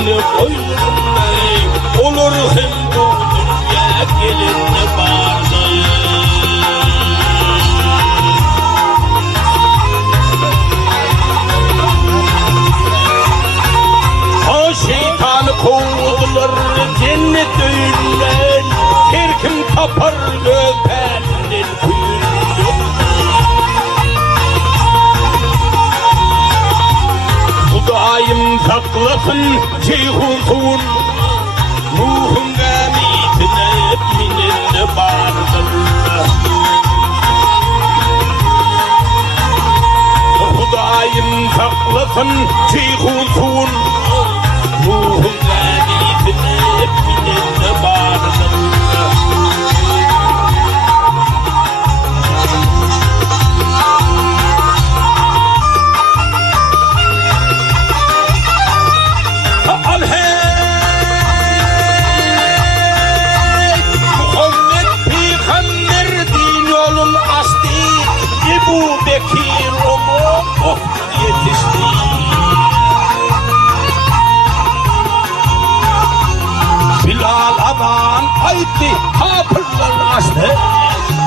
beni koynumda olur hem bu dünya gelinle bağlı. O şeytanı kovdular cennet önünden, her kim tapar öperler kuyruğundan. Daim saklasın ceyhun Nuh'un gamitine mininde vardır. Daim saklasın ceyhun Nuh'un gamitine mininde vardır. Ebu Bekir onu yetişti. Bilal aman ayıttı, kapırlar açtı.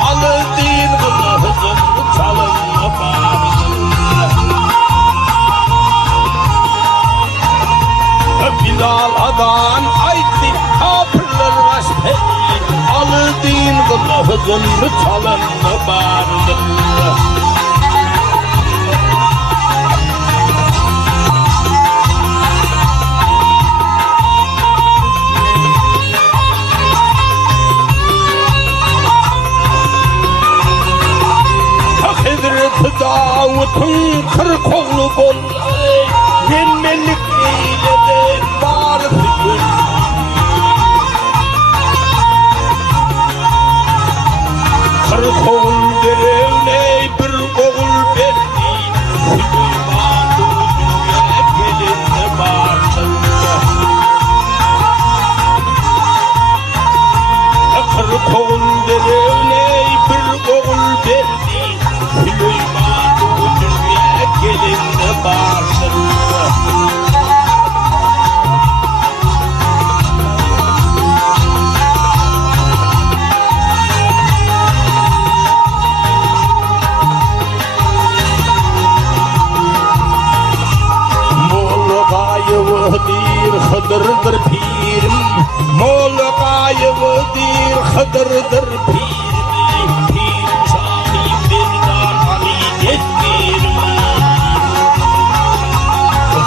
Alındığın kılıhızın çalınma bağlı. Bilal aman ayıttı, kapırlar açtı. Alındığın kılıhızın çalınma bağlı. Davut'un kırk oğlu bol, yenmelik eyledi bağrı gün. Kırk oğul derevne bir oğul verdi, Süleyman bu dünya gelinle bağrı. Kırk oğul derevne bir oğul verdi, Süleyman bu dünya gelinle bağrı. Moğol gayıvıdır Hıdır'dır pirim, Moğol gayıvıdır Hıdır'dır pirim, pirim sahibimden Ali ettirim.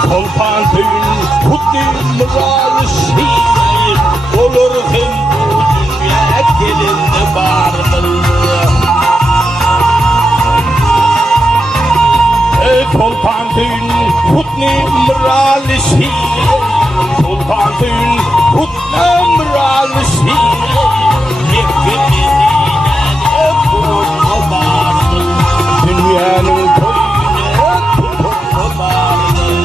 Kolpan köyün kutlu mıralı şiir, olur hem bu dünya gelinle bağrıdır. Kolpan köyün kutlu mıralı şiir, Kolpan köyün kutlu mıralı şiir, Mekke'nin kurulma bağrıdır. Dünyanın koyuna tutulma bağrıdır.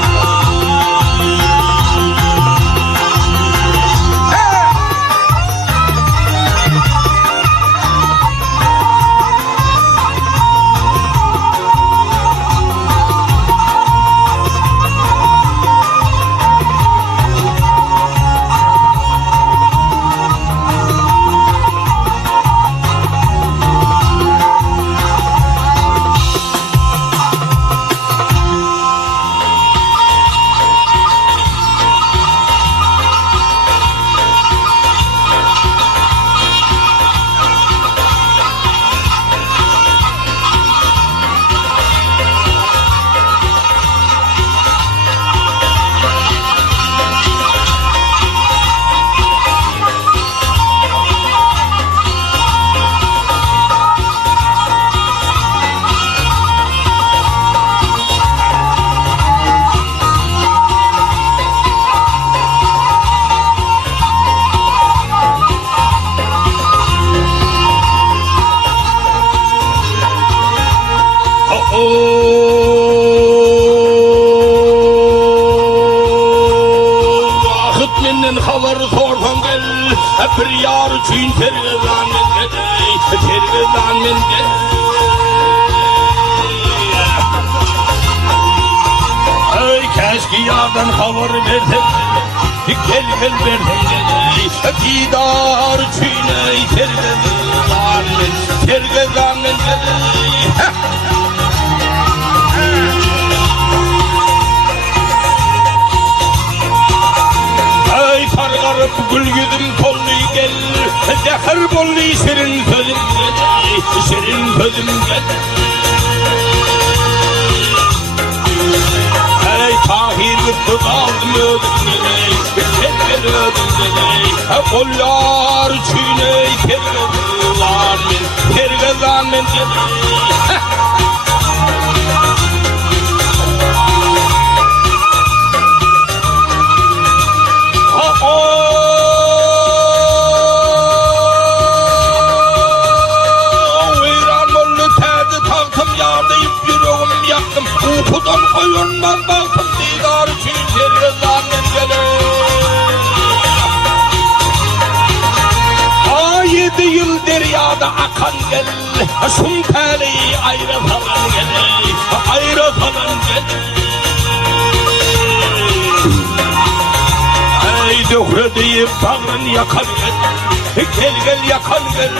Menden haber sorsan gel, bir yar için tergizan men gel, tergizan men gel. Ey keşke yardan haber versen. gel gel berden geley didar çiğney tergezamen geley ay targarıp gül yüzüm kollu gel zehir bollu şirin sözüm geley şirin sözüm geley ay tahir tutaldım ödüm geley gel ödüm geley kollar çiğney tergezamen geley Uykudan koyundan kalktım didar için tergezamen geley 7 yıl deryada akan gel şun taleyi ayrı falan geley ayrı falan geley ey dökre deyip bağrın yakan gel gel gel yakan gel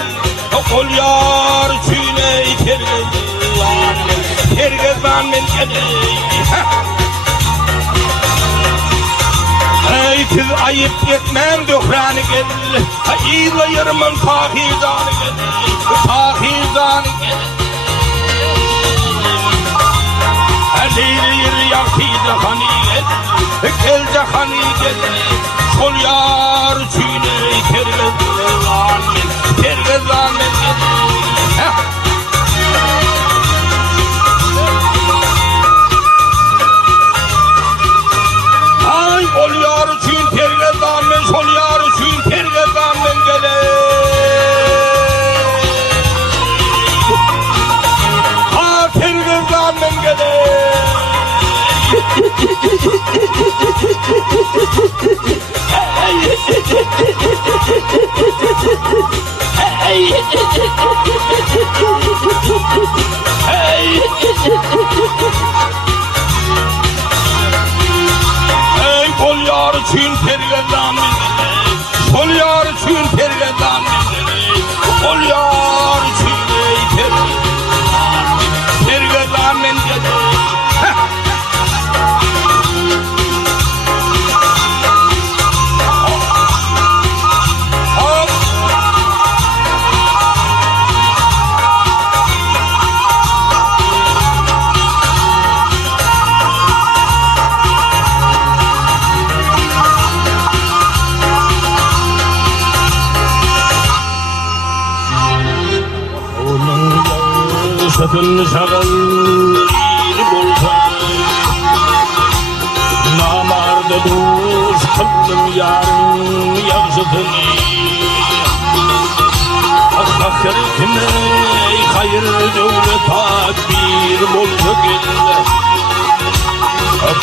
kol yar çiğney tergezamen geley ey siz ayıp etmem dökranı gel ayılayırmın tahizanı gel tahizanı gel Leylir yaktı cahani gel gel cahani gel sol yar çiğney tergezamen gel Ol yar için tergezamen, sol yar için tergezamen geley ha tergezamen geley Sol yar için tergezamen geley sol yar için tergezamen geley sol yar için tergezamen geley Sakın sakın bolsa namarda dost kıldım yarın yağzıdını Ahirkine hayır devlet bir bolsa gel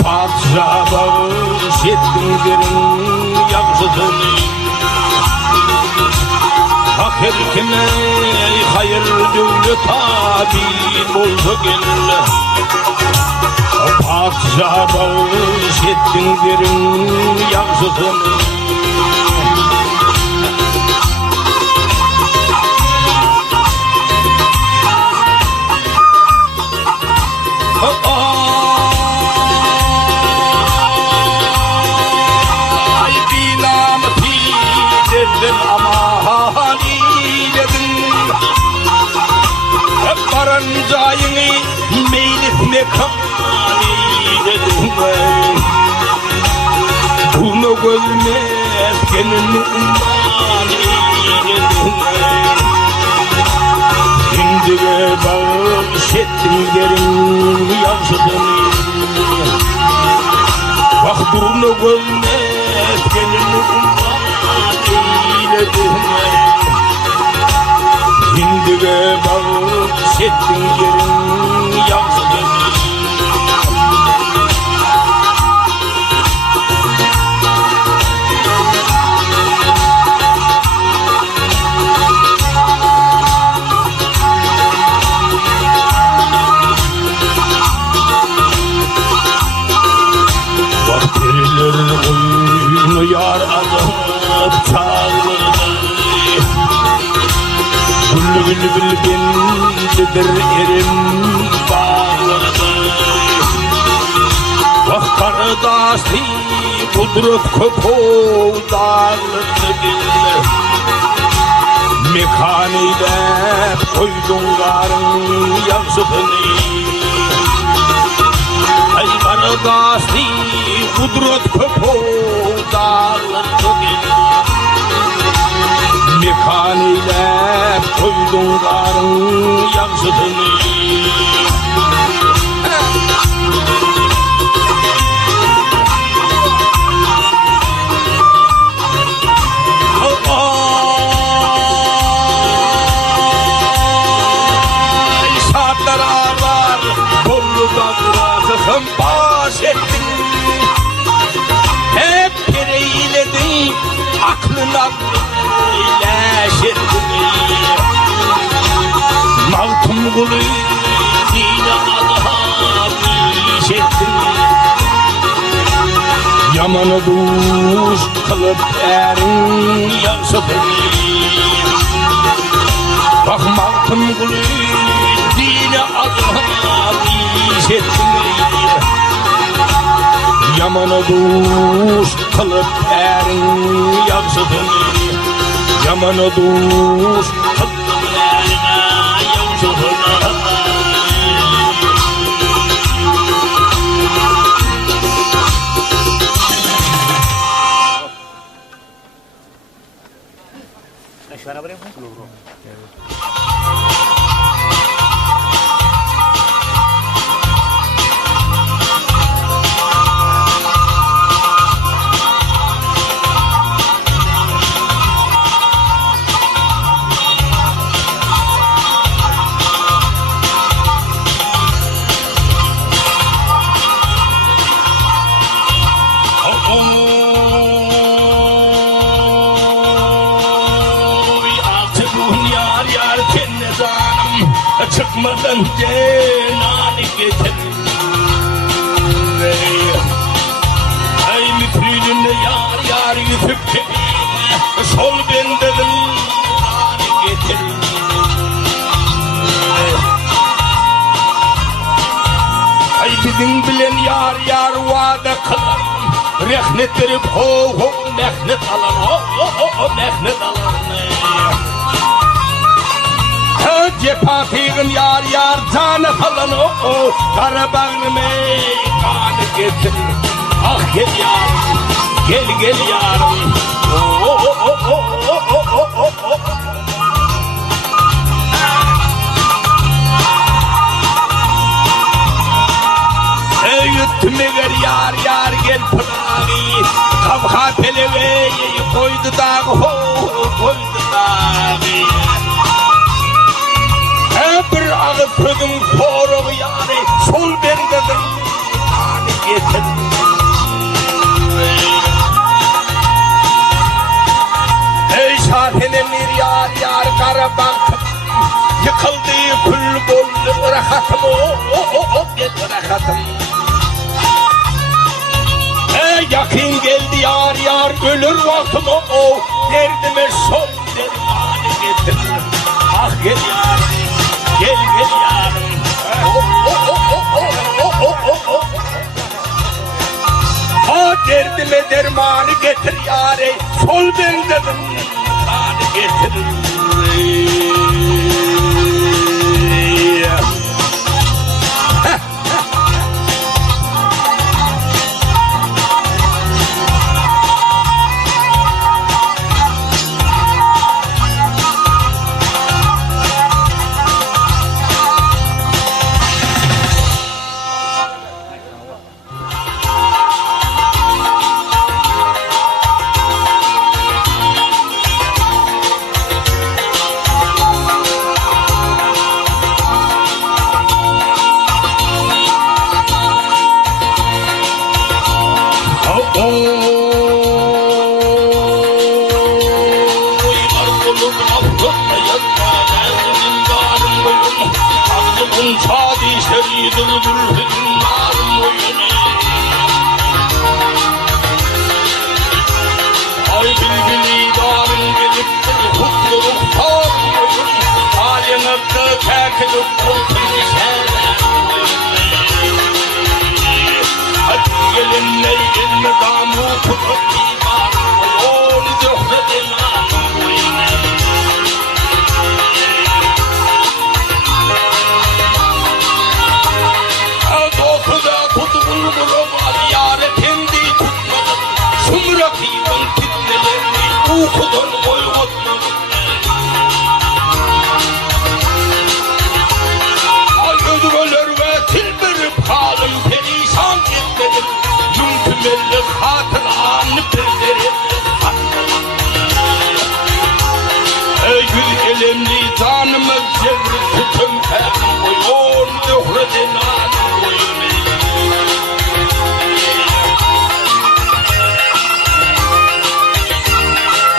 Padişah bağış ettin derin yağzıdını Ahirkine hayır devlet bir bolsa gel Padişah bağış ettin derin yağzıdını Ay binamati dedin ama haliledin Hep barıncayını meyletme kaliledin Bunu görmez gelin umaliledin Şimdiye bağış ettin yerin yağzıdın Bak bunu görmez gelin umaliledin Şimdiye bağış ettin yerin yağzıdın yar alıp çağırdı. Gülünü bilgindidir erim bağladı. Vah kardeşli kudret köpüğü dağıldı dille. Mekan eylep koydun garın yansıdını. Ay kardeşli kudret köpüğü dağıldı dille. Mekan eylep koydun garın yansıdını. Baş ettin, hep pireyledin, aklına iyileşirdin. Maltum gülü dine Allah'a iş ettin. Yamanı duş kılıp erin yansıdın. Bak maltum gülü dine Allah'a iş ettin. Yamanı duş kılıp erin yansıdın. Yamanı duş kılıp erin yansıdın. Suara berapa? Çıkmadan cenani getir. Ay mükrününde yar yar yüzüp sol bendedim nani getir. Ay bizim bilen yar yar vada kılar. Rehnet verip ho ho mehnet alan ho mehnet alan. Cepa fiğin yar yar canı falan o Karabağlı meykanı getir. Ah gel yarım, gel yarım. Yuttum eğer yar yar gel pırağı. Kavga peleveyi koydu dağı koydu dağı. Bir ağız sözüm soğuk yani sol bendedir yani getir. Ey şahine mir yar yar kara baktım. Yıkıldı kül bollu rahatım o gel rahatım. Ey yakın geldi yar yar ölür vaktim o derdime son dermanı getir. Ah gel yar. Gel yarım. Ha derdime dermanı getir yâre. Sol bendedim dermanı getir. mutluluk iman Oyun zöhredin Dokuda tutulur var yar efendi tutmadım Şum rakibin fitnelerini uykudan koymadım Öldürülür ve tilbirip halim perişan etmedim Yumtumelli hatıranı bildirim Gül elemli canımı cevri tutum hem Oyun zöhredin anım oyun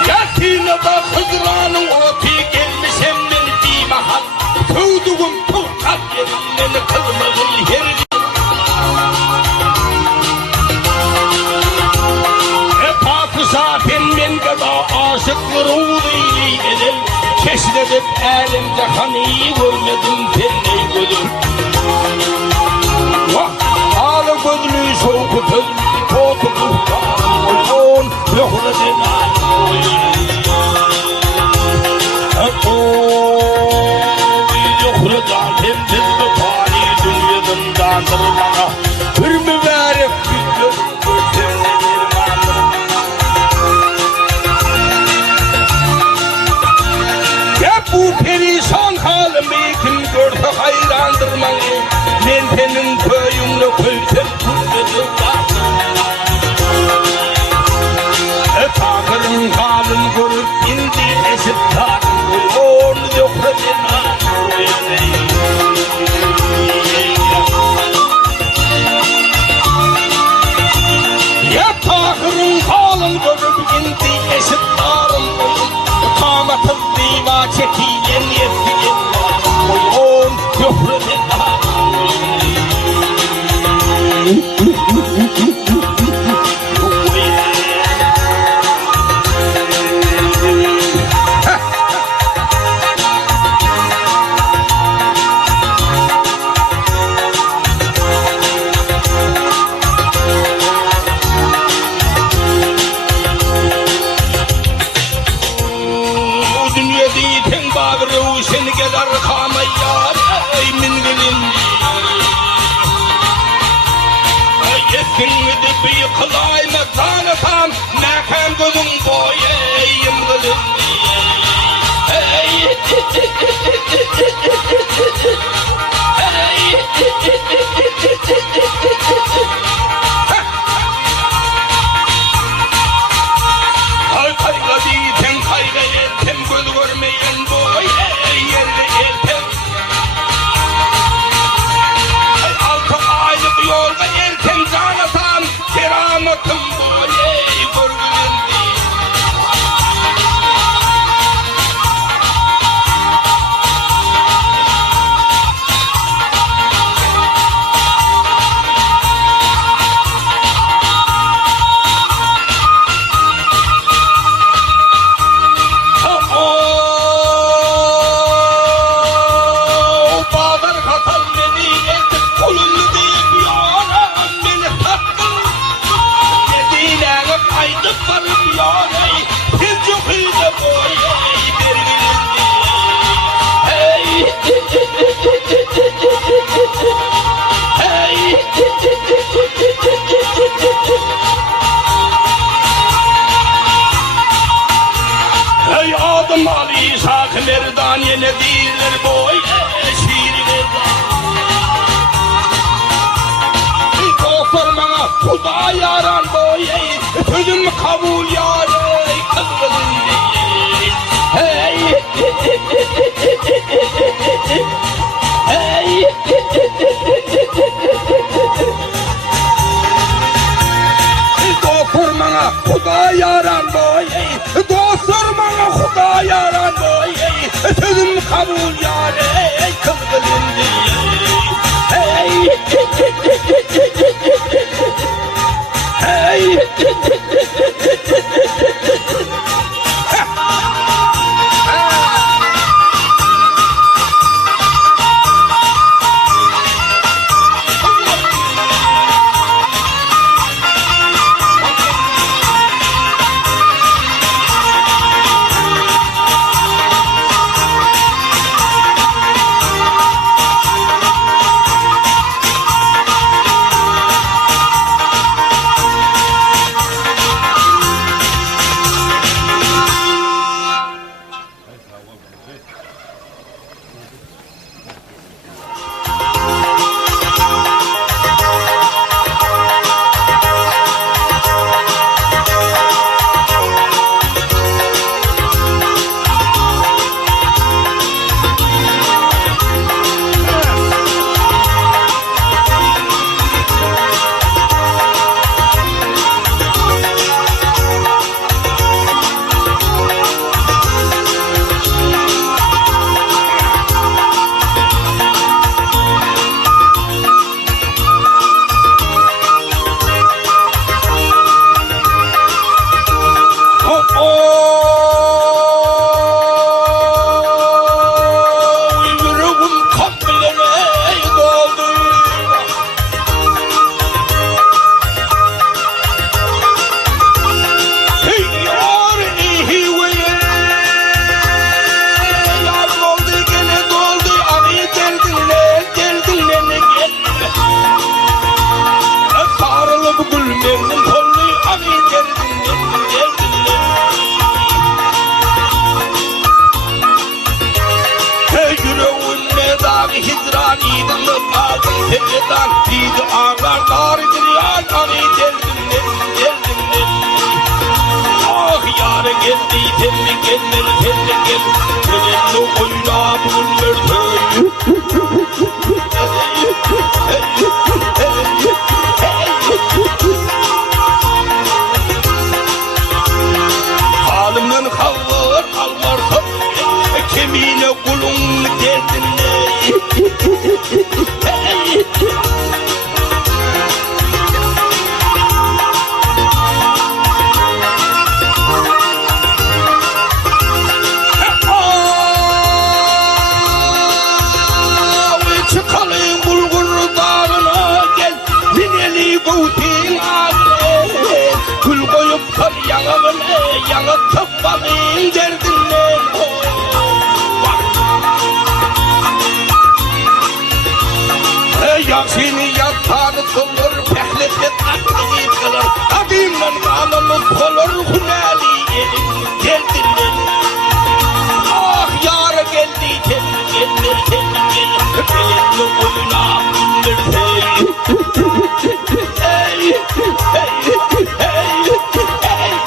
Yatine da hızranın otu gelmişem beni bir mahal Tövdüğüm tuğkat yerinden kılmadın yerini Patısafin ben kadar aşıklar oğluyla edin Keşledip elimde hanıyı görmedim tenneyi gözüm Ağlı gözlü soğuk tözlü totu kuhtan Oyun yoğradın oyun Yoğradan hem dizmi fani dünyadan dandırmana Bir mübarek gündür gözümle bir mandırmana Ya bu perişan halimi kim görse hayrandırmanı Ben senin köyünle köysen kurdedim Takırın halini görüp indi esip tarım Onu yokladın Ya takırın halini görüp indi esip tarım Kamatın diva çekiyen yetkiyen Oyun yokladın Seni gelir kamayar ey min gelin Yettin gidip yıkılayma tanıtam Mekan gözün boyayım gelin Kayga diyten kayga yelten göz görmeyen boy Altı aylık yolda erken canatan keramatım boye görgülendi Hey adım Ali İshak Merdan yine değildir boy şiirine Dostlar bana Huda yaran boy Sözüm kabul yar kızgın değil Hey Hey Dostlar bana Huda yaran boy Dostlar bana Huda yaran boy Sözüm kabul yar kızgın değil Hey Hey Temmi gelmeli temmi gel Gelenli oyna bunun mörtöyü Halimden kavur almarsam Kemiğine kulun derdinle Çıkalım bulgur dağına gel Nineli gövtin ağrı Gül koyup kar yanağına Yanıtıp bakayım derdinle Yaksini yatarı tulur Pehletet aklı kılır Adımın kanını kolur Hüneli yedim derdinle Ah yar geldi temel Gelinli oyuna bunlar hey hey hey hey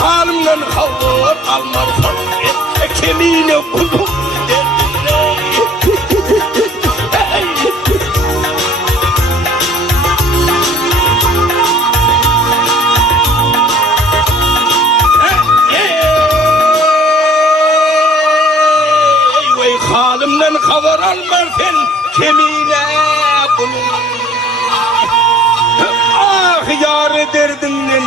Halimden kavur almarsam Kemiğine kulum derdinle hey Halimden kavur almarsam Kemiğine kulum Ah yar derdinden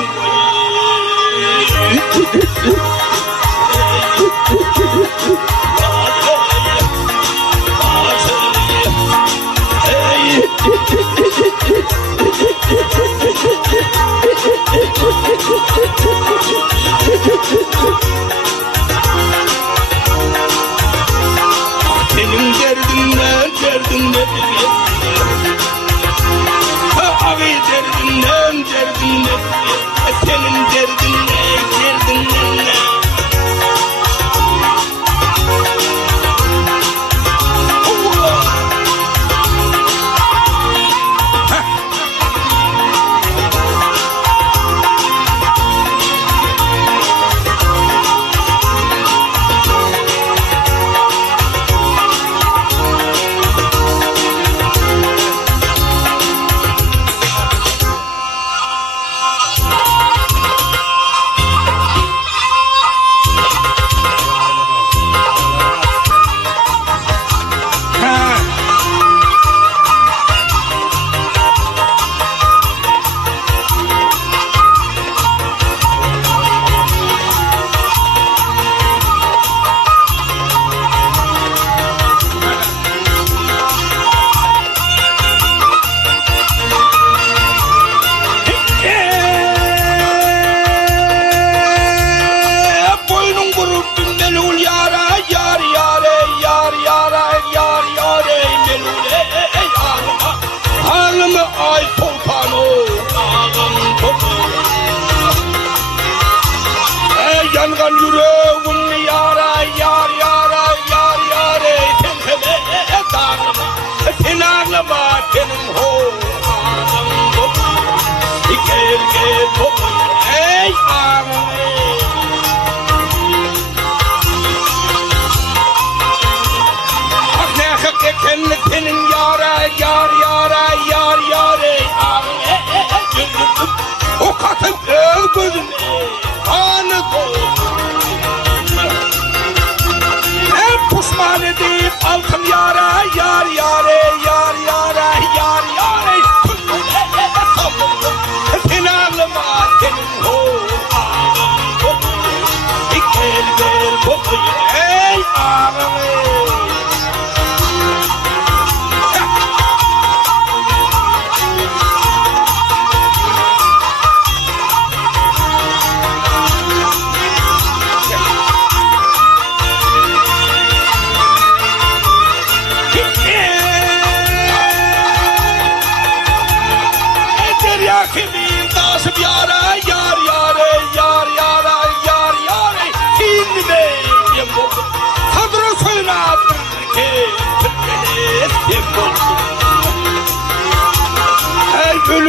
Senin derdinden Abi derdinden Senin derdinden Ay sultanı ağam topu Yangan yüreğim yara yar yara yar yar Sen dağlama sen ağlama benim ho ağam topu Gel topu ey ağam Ah ne hakikaten senin yara yar yara yar yar O katın gözüm kanı Hep pişman edip altın yara yar yare yar yara yar yare Sen ağlama senin o ağam topu Gel topu ey ağam Kimin nasip yara yar yare yar yara yar yare Kinme yembo Kadro söyledir ki Tüpkene yembo Hey gülü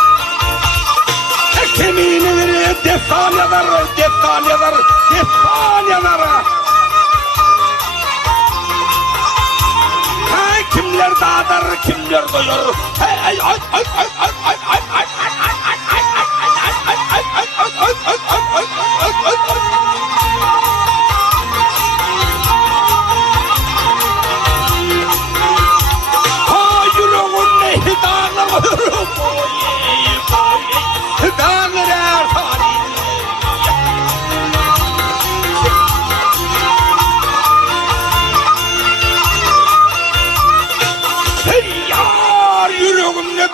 yazar, destan yazar, destan yazar. Hey, kimler dağdır, kimler doyur. Hey, ay, ay, ay, ay, ay, ay, ay, ay, ay, ay, ay, ay, ay, ay, ay, ay, ay, ay, ay.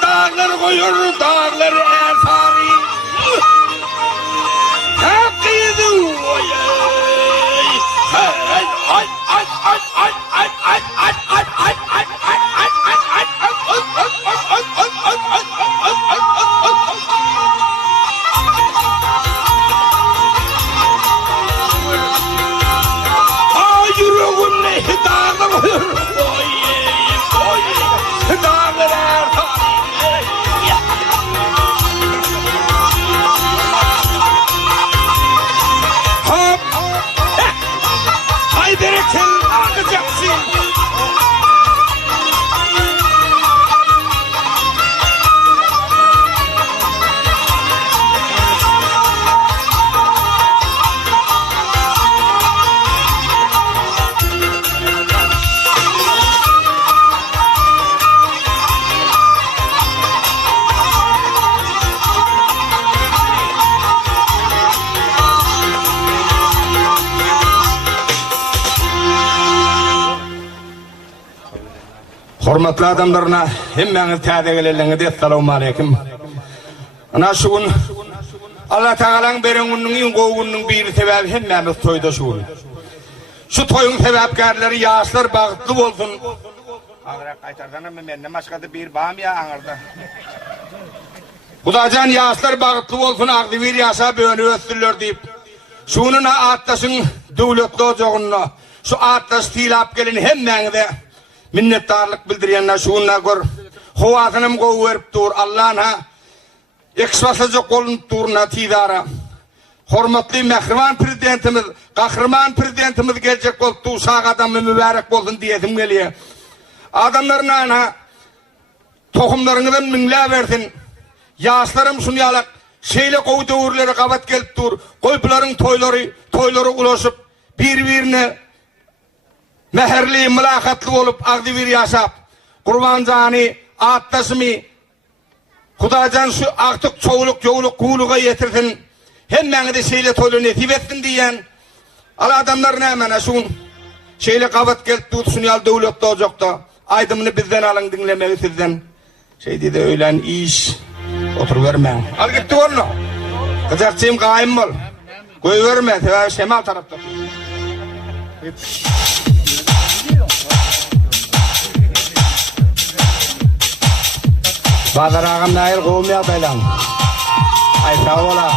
Dağlar koyur, dağlar efari. Hakkıydı oyay. Ay ay ay ay ay ay ay ay ay ay ay ay ay ay yüreğimle dağlar koyur. Dağlar efari. Beretin alacaksın. Hormatly adamlarına hemmeňiz täze geleleňize assalamu alaykum. Ana şu gün Allah Taalaň beren günüň gowunyň bir sebäbi hemmämiz toýda şu gün. Şu toýuň sebäpkärleri ýaşlar bagtly bolsun. Agara gaýtardan menden başga bir bam ya aňarda. Hudajan ýaşlar bagtly bolsun, agdy bir ýaşa böni ösdürler diýip. Şunun atdaşyň döwletli ojagyna, şu atdaş tilap gelen hemmäňize minnettarlyk bildirýänler şuna gör. Howasynym gowy berip dur Allah'a. Ekswasy golun turna tidara. Hormatly mehriban prezidentimiz, gahrman prezidentimiz geljek boldu, sağ adamy mübarek bolsun diýesim gelýär. Adamlaryna tohumlaryňyzdan miňle bersin. Ýaşlarym şunu ýalak, şeýle gowy döwürlere gabat gelip dur. Goýpularyň toýlary ulaşyp bir-birine meherli, mülakatlı olup agdy bir ýaşap, Gurbanjany, atdaşymy, Hudajan şu aktyk çoğuluk, yoğuluk, kuğuluğa yetirsin, hemmeňize şeýle toýlar nesip etsin diýen, al adamlar näme şun, şeýle gabat gelip dur, şunu ýal döwletde ojakda, aýdymyny bizden alyň dinlemegi sizden, şeýdi de öýlen iş, oturuvermeň. Al gitdi onu, gyjakçym gaýym bol, goýberme, sebäbi şemal tarapda. Bazar ağam nail qoğum baylan. Ay sağ ola.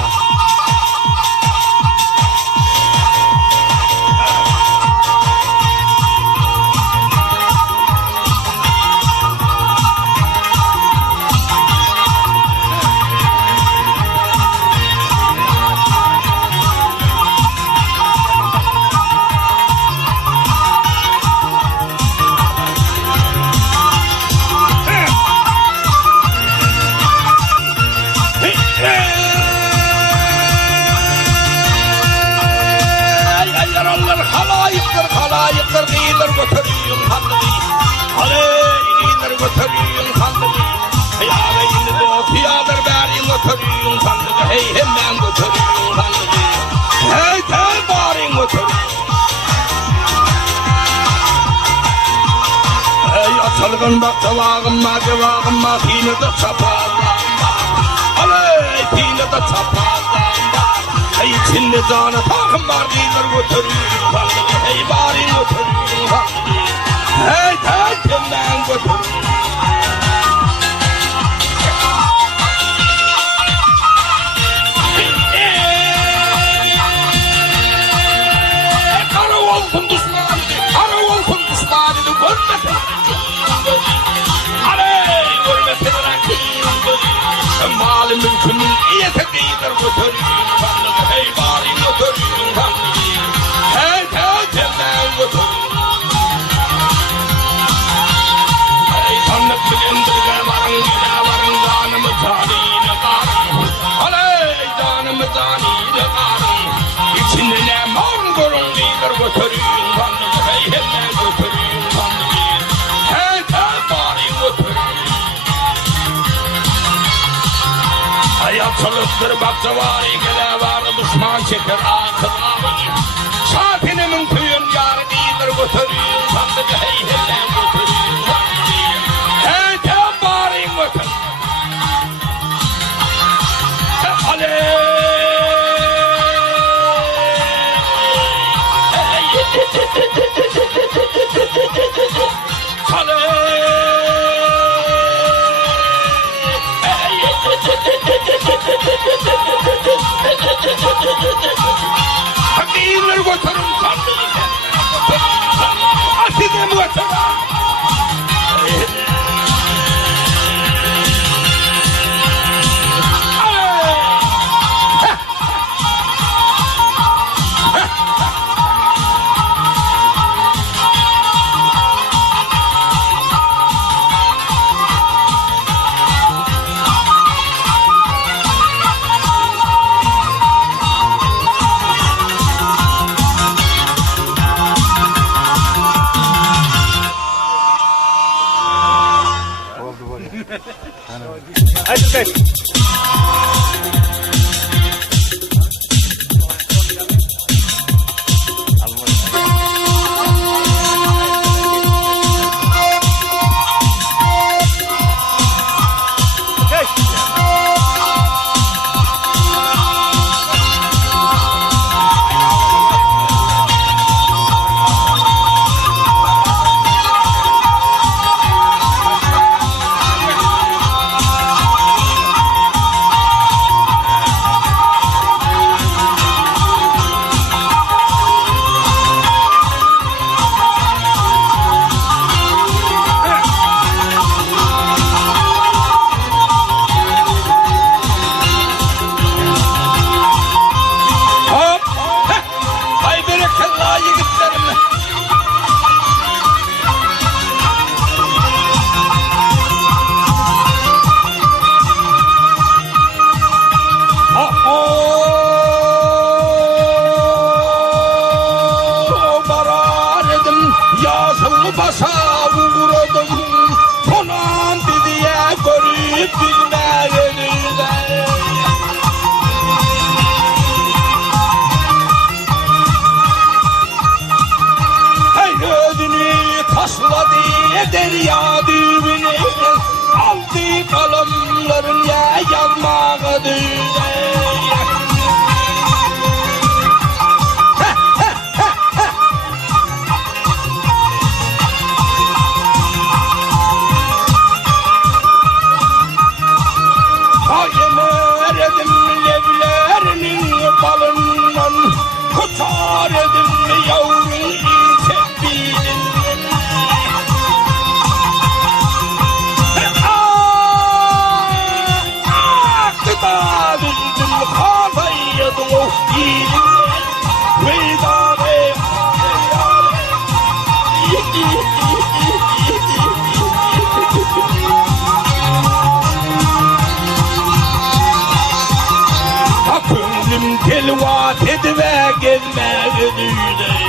Halayıktır giyilir götürüyün handını. Halayıktır götürüyün handını. Hayale indi o fiyadır bärin götürüyün handını. Hey hemmen götürüyün handını. Hey tel bärin götürüyün. Hey açalgın baktavağımma cevağımma tini de çapazlanma. Halay tini de çapazlanma. Hey içinde canı takım var giyilir götürüyün handını. Hey bari götürüyün handını. Hey hemmen götürüyün. Kara olsun düşmanı, kara olsun düşmanı, görmesin. Aley görmesin rakibini. Malı mümkünün iyisi değildir götürüyün handını. Hey Çalıktır bakçavari gele var düşman çeker akılları. Şafinimin köyün yarı değildir götürüyor. Sandık heyhellen götürüyor. Heytem bari götür. Aley. Hakimler götürün sandığı Asidim götürün. Hadi kaç. Basa vurdum konan diye görüp bilmeyenize. Hey ödünü tasladı derya düğünü, aldı kalemlerin ya yanmağı düğüne. Balından kurtar edin yavrum sevdiğinden. Gıda düzdüm kafaydım o iyilinden. Veydane Akılım telvat edive gelmedi düğüne.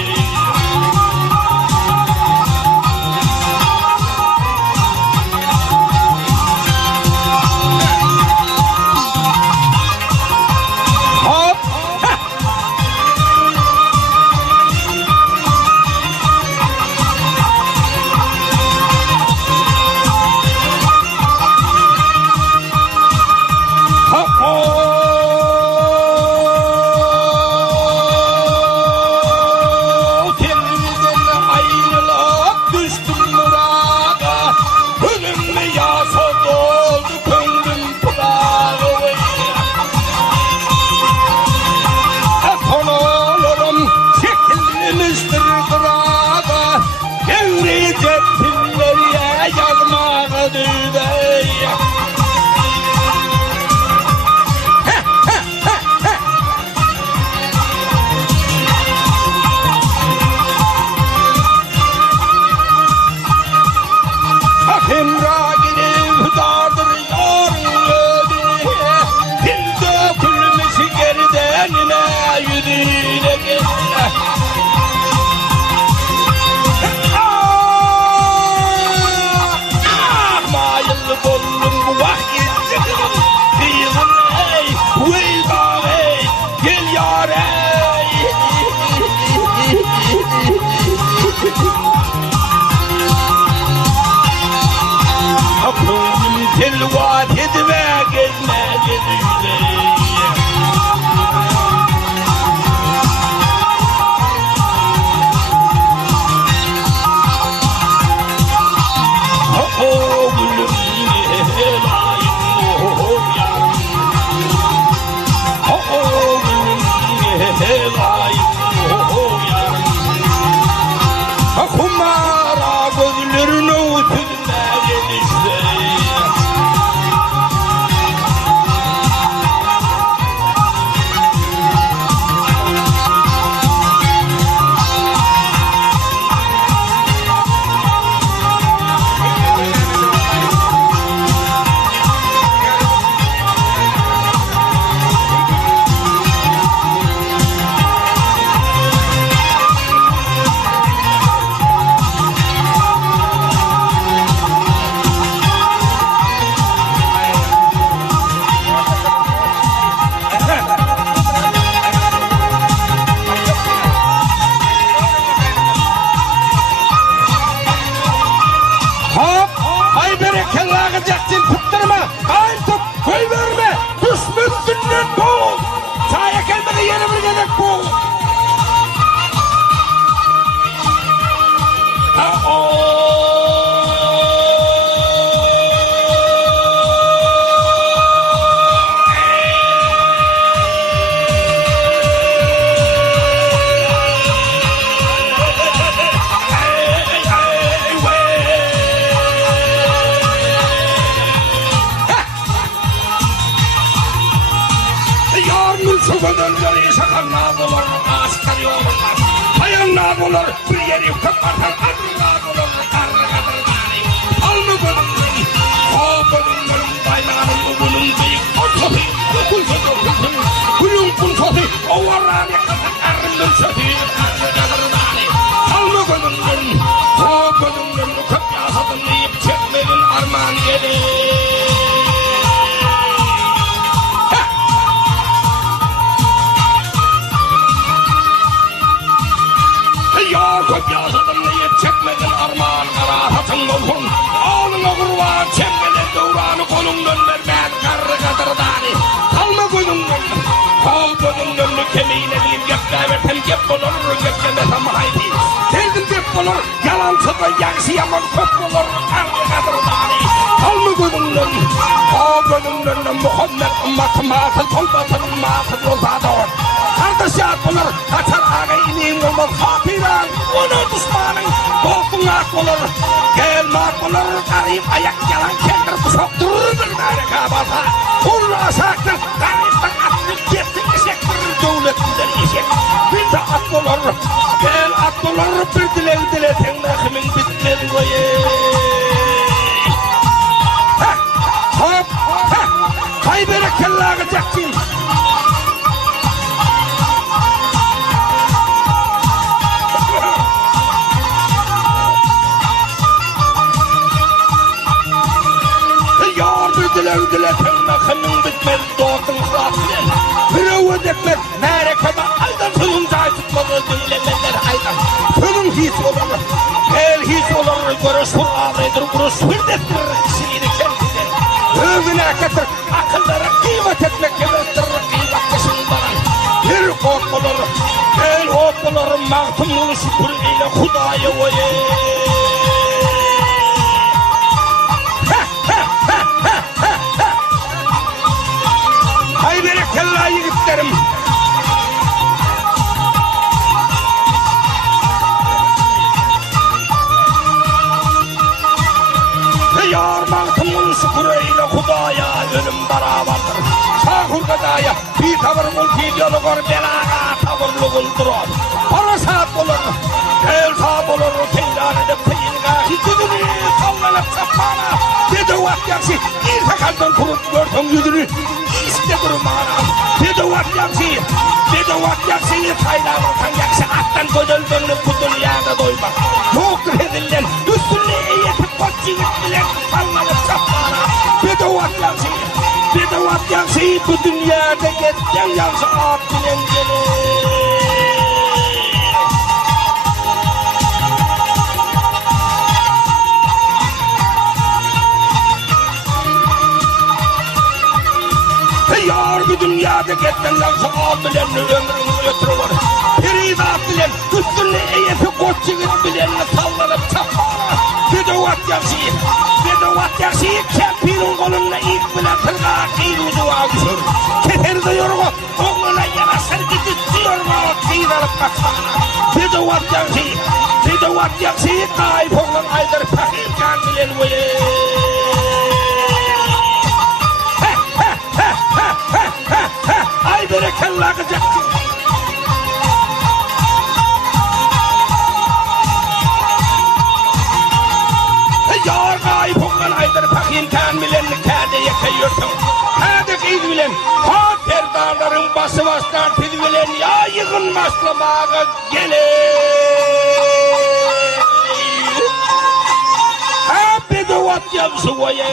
Hop! Hop! 수건들이 sakal nabular, askeri olurlar. Bayan nabular, bir yeri kapartan adı nabular, karnıgadırları. Alnı bölümleri, o bölümlerin bayrağının bugünün büyük ortadı. Kulun kuntadı, o varrani kadar karnının sötü, karnıgadırları. Alnı bölümlerin, o bölümlerin köpyasadın deyip çekmenin armağan gelir. Yar köpyasadın deyip çekmedin armağan karahatın olsun. Ağlına kurban çemmeden devranı kolundan vermen karıgadırdani. Kalma gözünden, kol gözünden kemiğine bir gökleverten gep olur, göklemesem haydi. Derdim gep olur, yalansıda yaksıyaman köp olur karıgadırdani. Kalma gözünden, kol gözünden Muhammed matmatı tolbatın matı rozadır. Kardeşler bulur, kaçar ağayının olmaz hatiren. Onu düşmanın dostun ak olur. Gelmek olur, garip ayak yalan kendir kusoktur bir mereka basa. Onu asaktır, garipten atlık geçsin eşektir. Devletlidir eşek, bir de at olur. Gel at olur, bir dile tenmekimin bitleri koyu. Hop, kaybere kella gıcaksın. Dile tenmekimin bitmez doğdun kıratlen. Hırıvı dekmez, merekede aydan tülün cay tutmalı dinlemeler aydan. Tülün his olur, el his olur, görüş fırağıdır, görüş hürdettir kişiliğini kendine. Övüne getir, akıllara kıymet etmek gerektir, kıymet kışındaran. Bir ok olur, el ok olur, mağtum olur, şükür eyle Hudaya oye. Haybere kella yigitlerim. Yar mağtımın şükürüyle Hudaya ölüm beraberdir. Sağır gadaya bir tavır multidiyologor belaga tavırlı buldurar. Para saat olur, el sağ olur, teyran edip teyinga hicudunu sallanıp sapana. Dede vak yaksi, bir sakaldan kurup gördüm yüzünü. İşte durmana. Dede vak yaksi, taylanırsan yaksi attan gödül dönüp bu dünyada doymak. Yoktur edilen, üstünü eğitip koççilik bilen sallanıp sapana. Dede vak yaksi, bu dünyada geçten yansı at bilen gelir. Yar bu dünyada geçten yansı at bilen ömrünü götürür. Peridat bilen, üstünü eğitip koççilik bilen sallanıp sapana. Dede vak yaksi, kempinin kolunla ilk bilen tırnağa kıyrudu ağzır. Keferide yorgu, oğluna yarasır gidip diyorma kıyralıp baksana. Dede vak yaksi, kayıp oğlan aydır pakirken bilen voye. Ay berekella gıcaksın. Yar kayıp oğlan aydır pakirken bilen kâde yakayırtım. Kâde kıyız bilen, ha terdarların bası bastan tiz bilen ya yığın maslamağa gelir. Ha bedevat yamsı voye.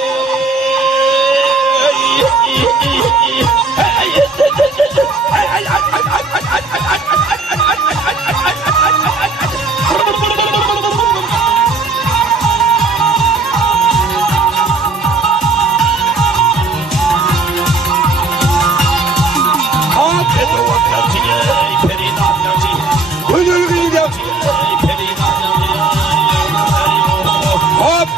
Hop!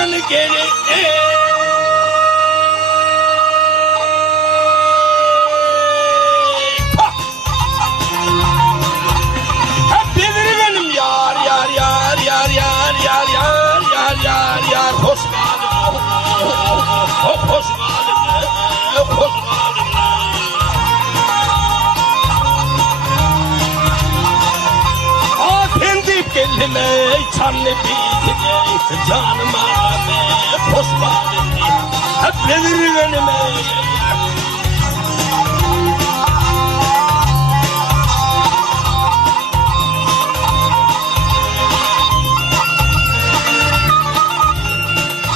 durman geli hep bilir benim yar yar yar yar yar yar yar yar yar yar hoş geldin hoş geldin hoş geldin Kendip gelime canlı bitine canıma hoş geldin hep bilir önüme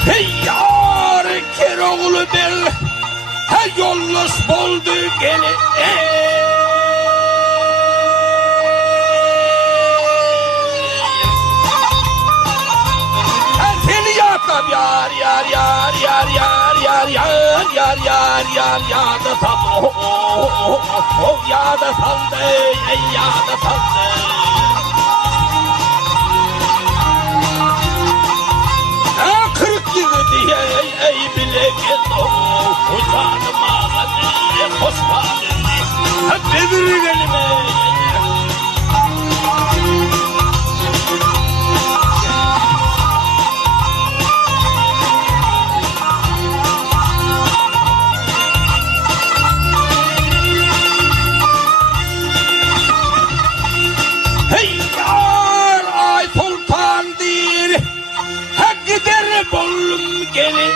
Hey yar Keroğlu bel her yolluş boldu gele Yar yar yar yar yar yar yar yar yar yar yar da saldı ya da saldı ya da saldı kırık yığdı ey bile geldi canım ağladı hoş geldin hep devir elime Bollum geli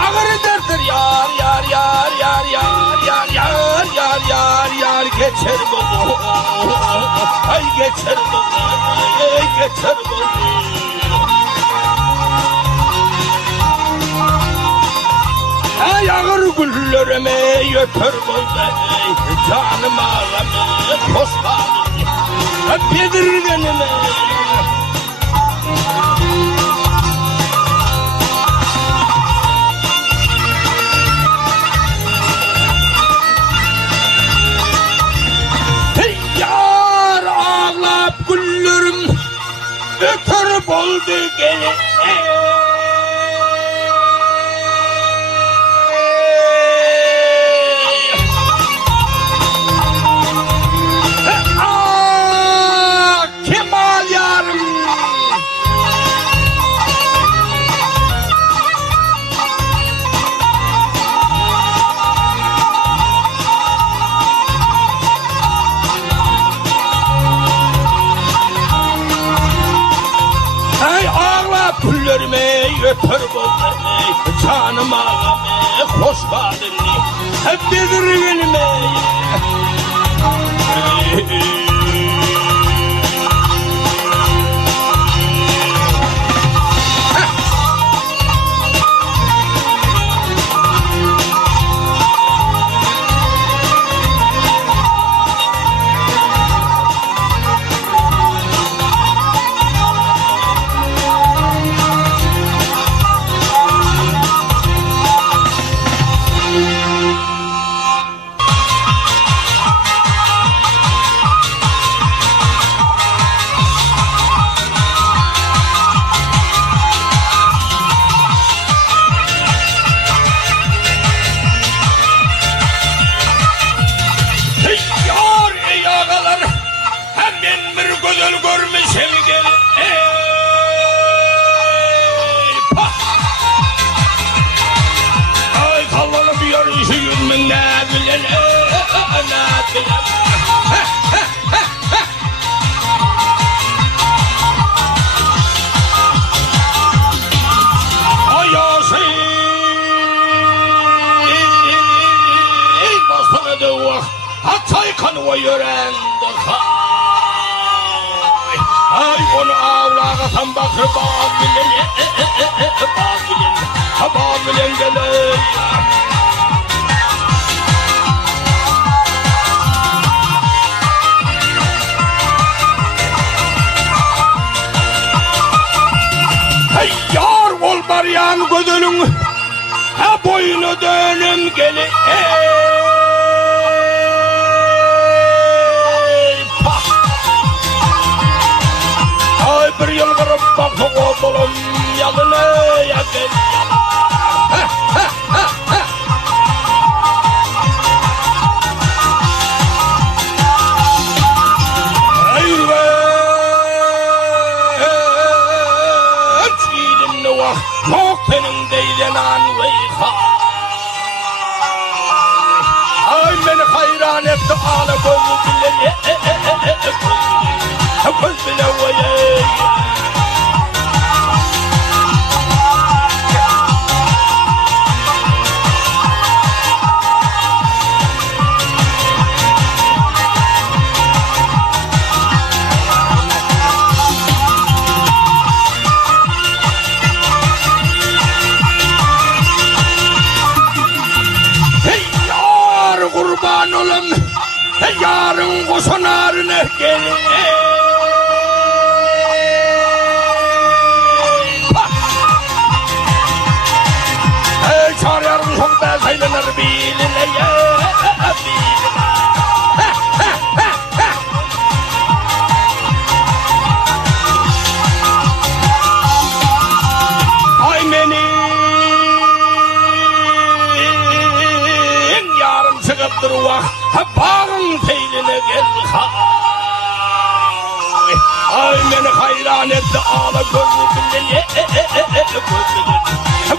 ağır derdir yar yar yar yar yar yar yar yar yar yar geçer bu ay geçer bu ay geçer bu Ay ağır güllerime yeter boldu canım ağlamı hoş geldin hep yedirgenime Hey yar ağlap güllerim yeter boldu gene Güllerime yeter boldu canım ağlamı hoş geldin hep birbirine Gözül görmüşüm gel Ay kallanıp yarışıyım ne bilen ne bilen Ay Yasin basana da vak Hatay kanıva yören Ay onu ağlağa tam bakır bağ bilen bağ bilen gele Hey yar ol baryan gözünün ha boynu dönüm gele yılgırıp bakı oğlum yalını yakın Noktanın değlenen veyha Ay beni hayran etti ağla gözü bile Göz bile veye Kurban olun yarın koşanarına gelin çağır yarın çok da saylanır biline ay beni çıkıptır vah bağın teyline gel ay beni hayran etti ağla gözü bile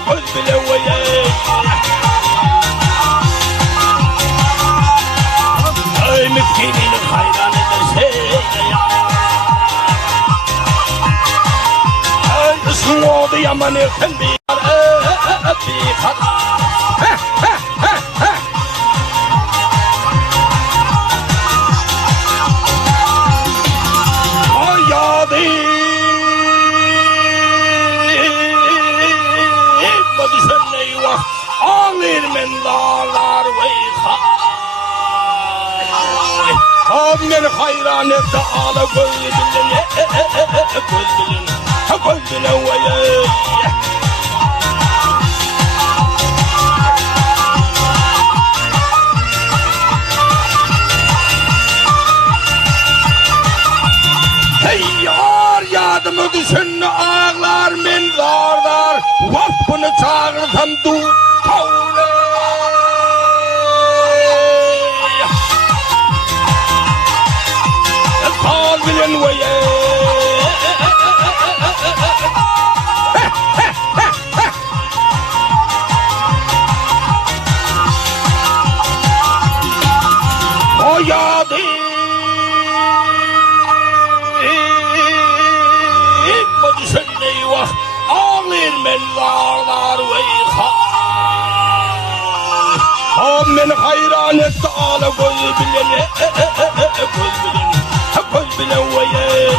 göz bile veye ay miskinini hayran ederse ay ısın oldu yaman erken bir kadar Ağlir men dağlar veyha Beni hayran etti ağla göz bilin Göz bilin veye Hey yar yadımı düşün ağlar men dağlar Vart bunu çağırsam dur Tavre Kal bilen veye O yadı Madisen eyvah Ağlir men dağlar veyha Beni hayran etti ağla gözü bilene Göz bile veye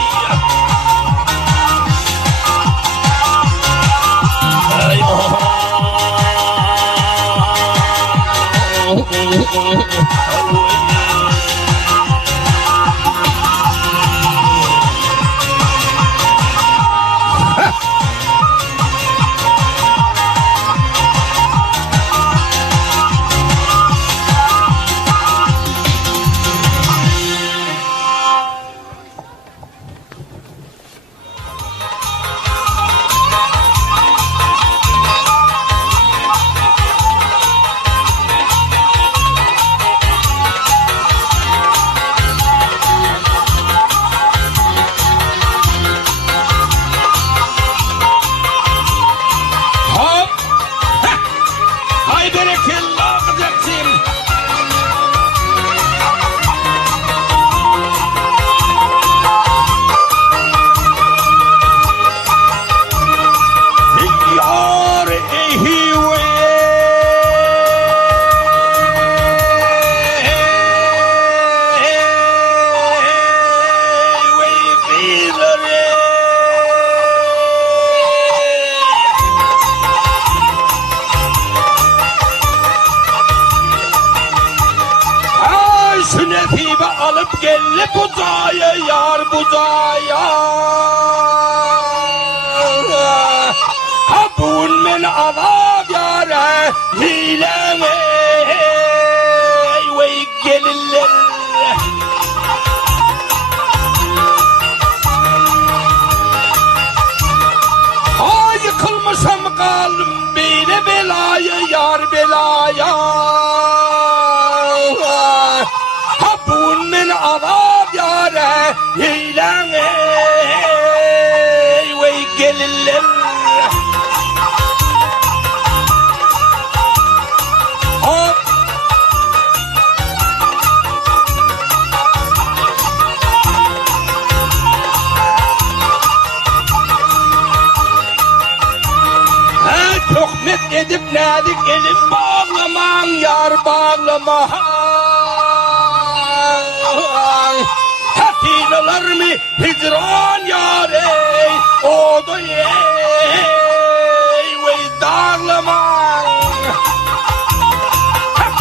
alıp geldi bucaya yar bucaya. Ha bun men alab yara hileme ve gelirler. gelirler. Hop. Töhmet edip nedik elip bağlaman yar bağlaman. Hatinalar mı hicran yar ey o da ey vey dağlaman.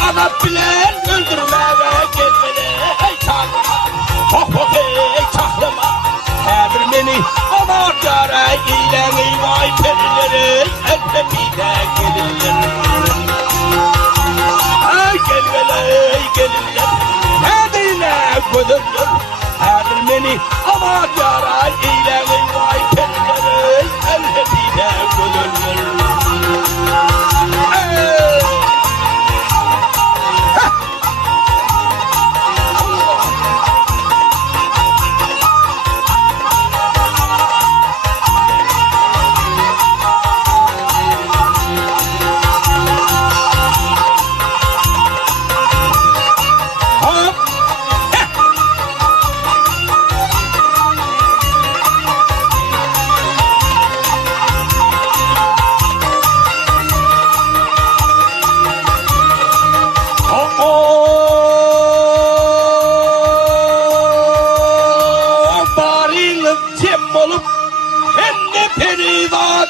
Azap bilen öldürmeye gelmeli ey çaklama. Oh oh ey çaklama. Hedir beni aman yar ey ilen ey vay perileri. Elbette gelirler. Ay gelirler, gelirler. Nedine gözürler. Herdir beni aman yaray eylemi vay perileri. Elbette gözürler.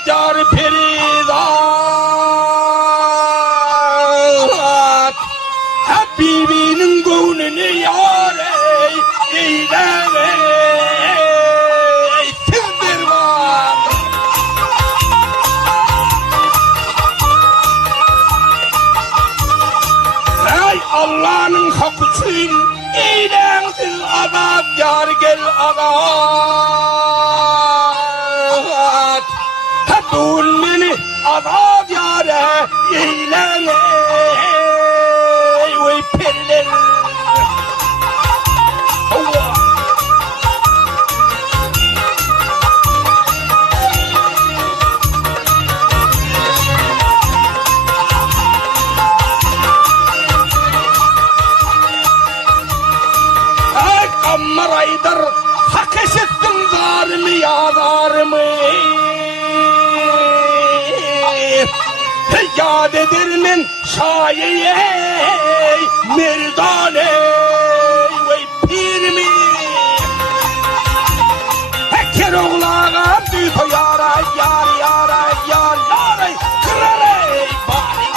Yar peridat Habibinin gönlünü yar ey eyleme ey tindirman. Ey Allah'ın hakkı için eylendir azap yar gel azap. Dul beni azap yâre eyleme ey periler. Allah. Ey kammar aydar hak eşittin zarımı ya zarımı. Yad edermen şayiye merdane ve pirmi. Heker oğlağım düğü yara yar yara yar yara kırare bari.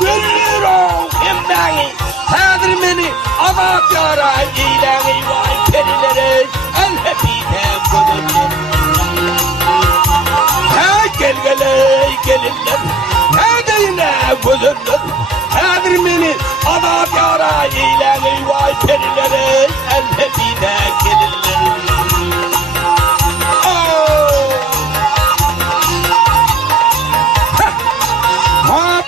Gülür o hem beni tadır beni azap yara iyileği vay perileri el hepide gönüller. Gel geley gelirler. Nedine gözürler. Hedir beni azap yara iyileği vay perileri el hepide gelirler. Hop.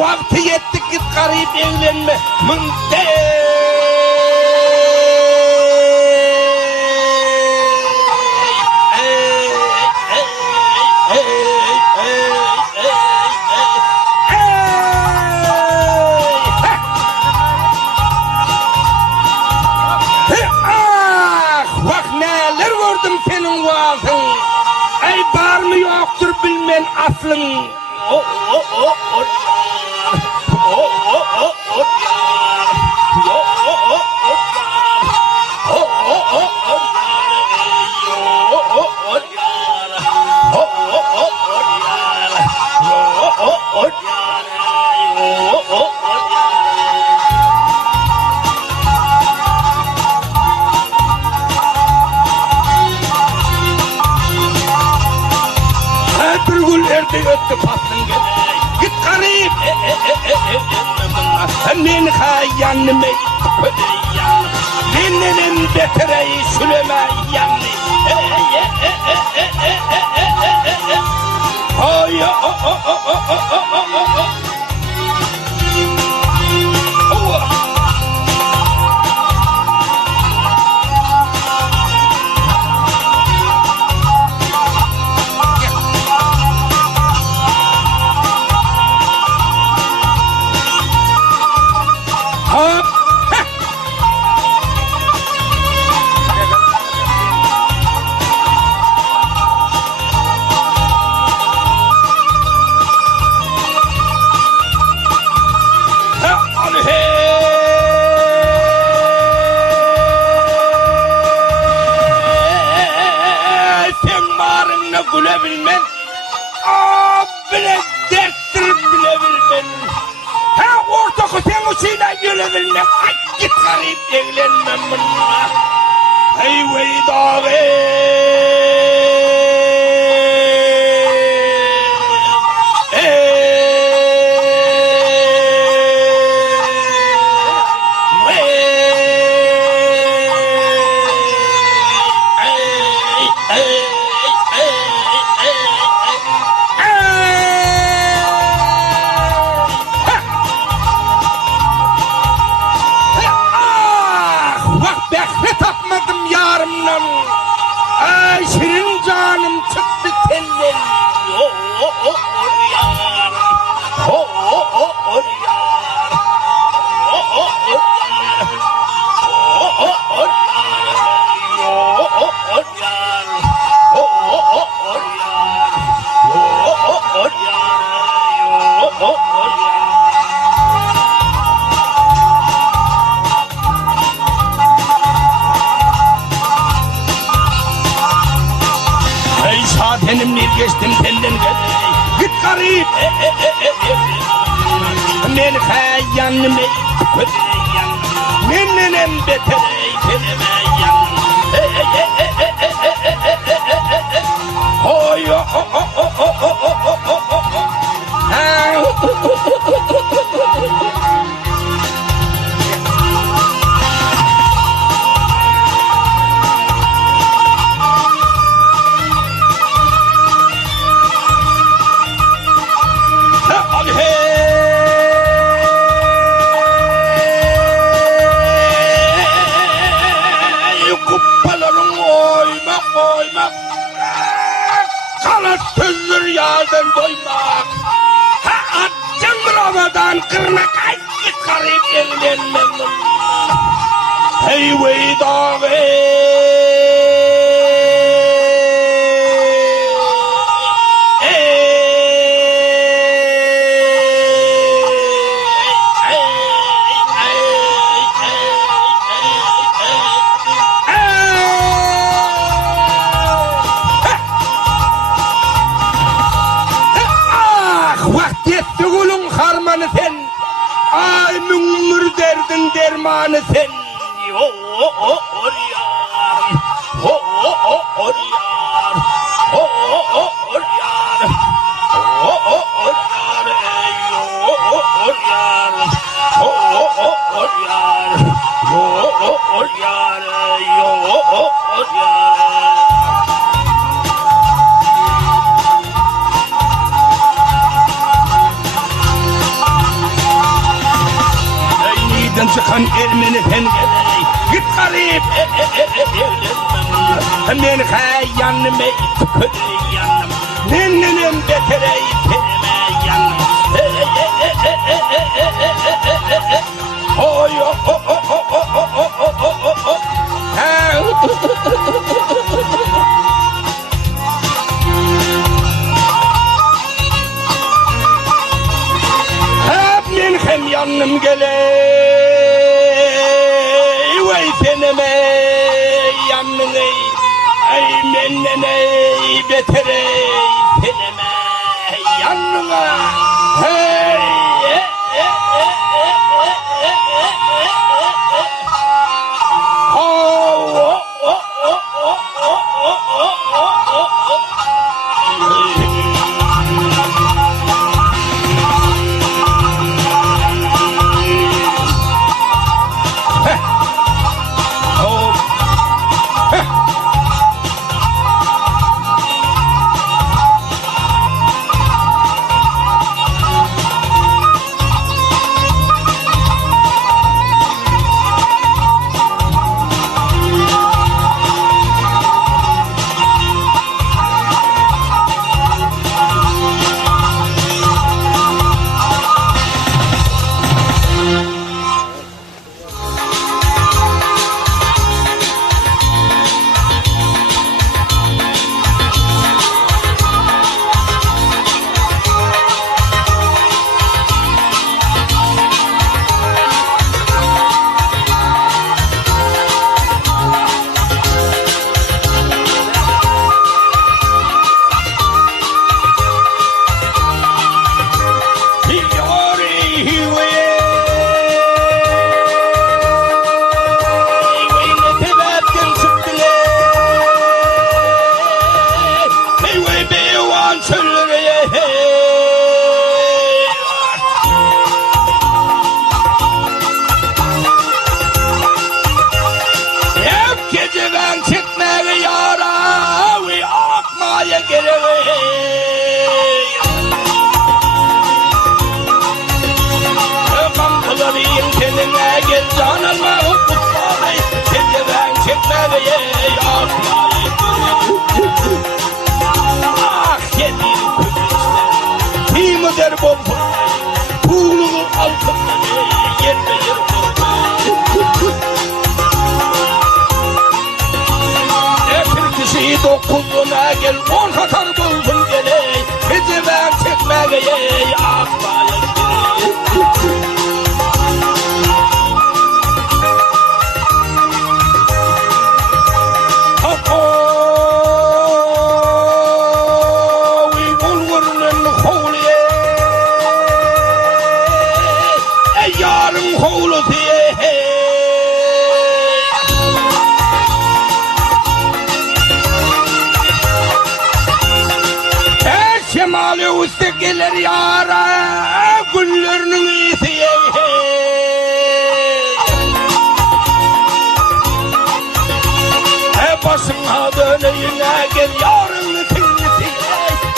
Vakti yetti git garip evlenme mınte. Bak neler gördüm senin vaazın. Ey var mı yoktur bilmen aslın. Türgül erdi öttü paslın gele Git garip Men hayyanime köleyan Mennenem beterey süleme yanni Ay Gülebilmen bile derttir bilebilmen ortak sen uçuyla gülebilmen git garip evlenmem bununla hey vey dağı Ay şirin canım çıktı tenden Benim bir geçtim senden git garip Men hayyanime köleyan Mennenem beterey kölemeyan Oy Tüzdür yardım doymak Attım bravadan kırnak Ay git garip evlenmem Hey vey dağı Ay müngür derdin dermanı sen çıkan Ermeni pengeley git garip Men hayyanime köleyan Mennenem beterey kölemeyan Oy Hep men hem yanım geley Vay seneme yanına Ay mennene betere seneme yanına Hey Tuğlu der bolsun, tuğlu altından yerme yer bolsun. Kişi dokuzuna gel, on katar bolsun geley, bizi ben çekmegeye akbayın. Şemali usta gelir yara, güllerinin iyisi. Başına döneyine gel, yarını tillisi.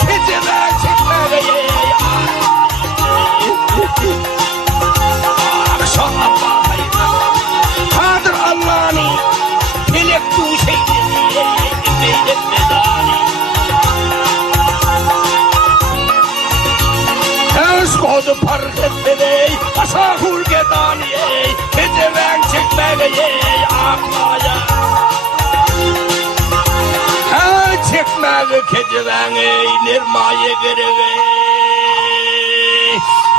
Geceme çekmeye akşam Allah'ıyla Kadir Allah'ını dilek duşeydi meylet medani. Kodu park etmeye, asahur gedaniye, gecemen çekmeye akmaya. Ha çekmeye gecemen nirmaya gireve.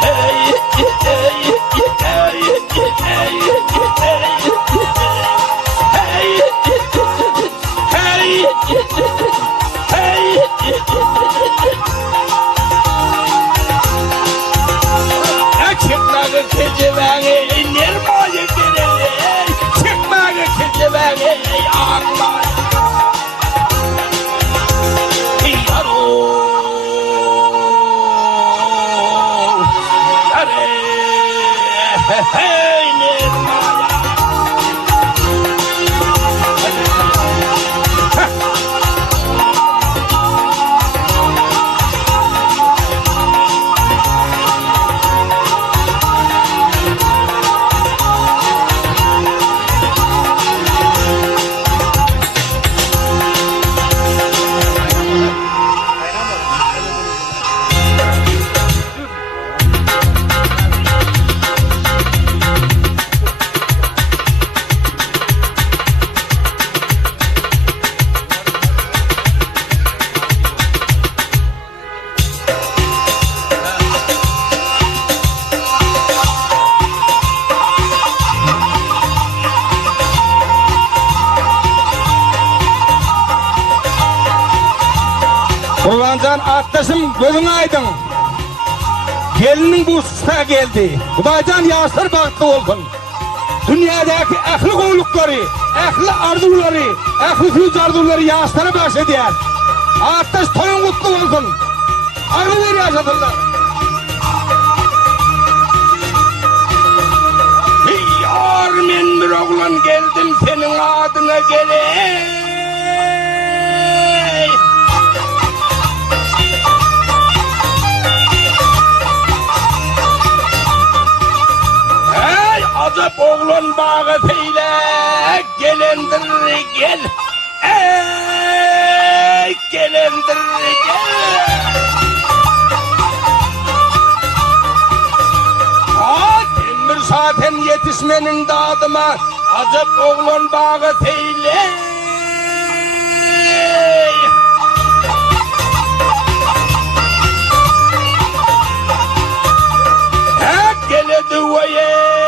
Hey hey hey hey hey hey Çıkmağı keceveni nirmaya gireli, çıkmağı keceveni akmaya. Yaro, hey nirmaya. Kurbancan arkadaşım gözün aydın. Gelinin bu usta geldi. Kudaycan yaşlar baktı olsun. Dünyadaki ehli kollukları, ehli arzuları, ehli füz arzuları yaşlara bahsediyor. Arkadaş toyun kutlu olsun. Arzuları yaşatırlar. Yar men bir oğlan geldim senin adına geleyim. Azap oğlun bağıtıyla gelendir gel. Ey gelendir gel. Demir zaten yetişmenin dadıma azap oğlun bağıtıyla. Hep gele duaya.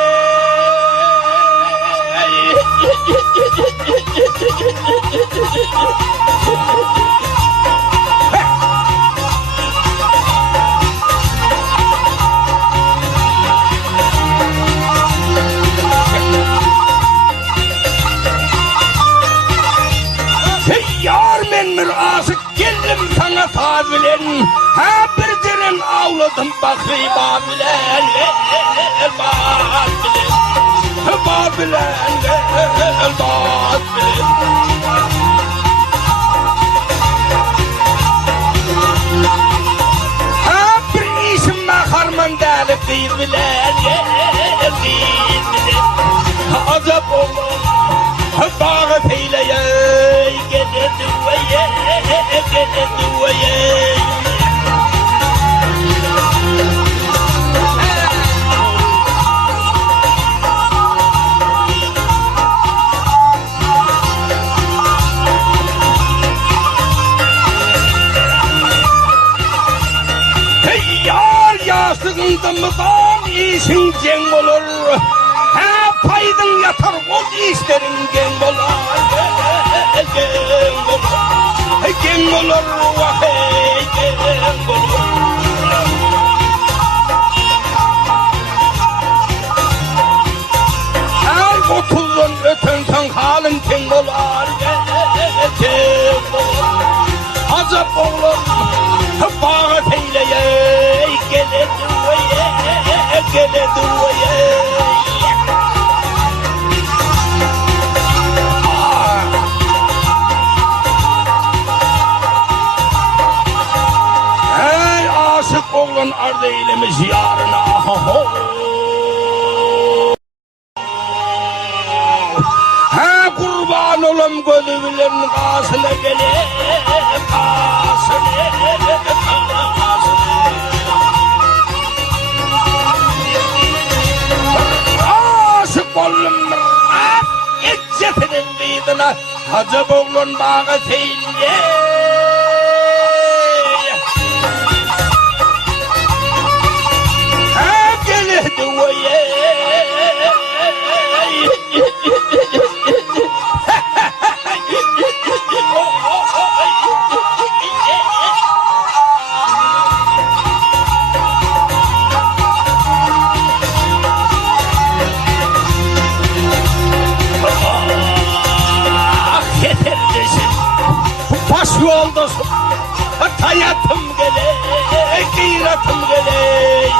Yar men bir aşık geldim sana tabilen. Ha bir dirin avladım bakri babilen. Babilen, Babilen. Ha bir işim makarman delip değil bilen, azap olur. Bağı teyleye, gene duaya, gene duaya. Aslındımdan iyisin gen olur. He paydın yatar o işlerin gen olur. Gen olur. Gen olur. Gen olur. Her 30'dan ötönsen halin ten olur. Gen olur. Azap olur. Bana teyleye gele duvaye Ey aşık oğlan ardı eylemiz yarına He kurban olam gözülerin kasına gele kasına Bollum raf İczetinin bidine Hacı boğlun bağı seyle Hep gele duvaye Yoldasın, hayatım gele, kıyratım gele.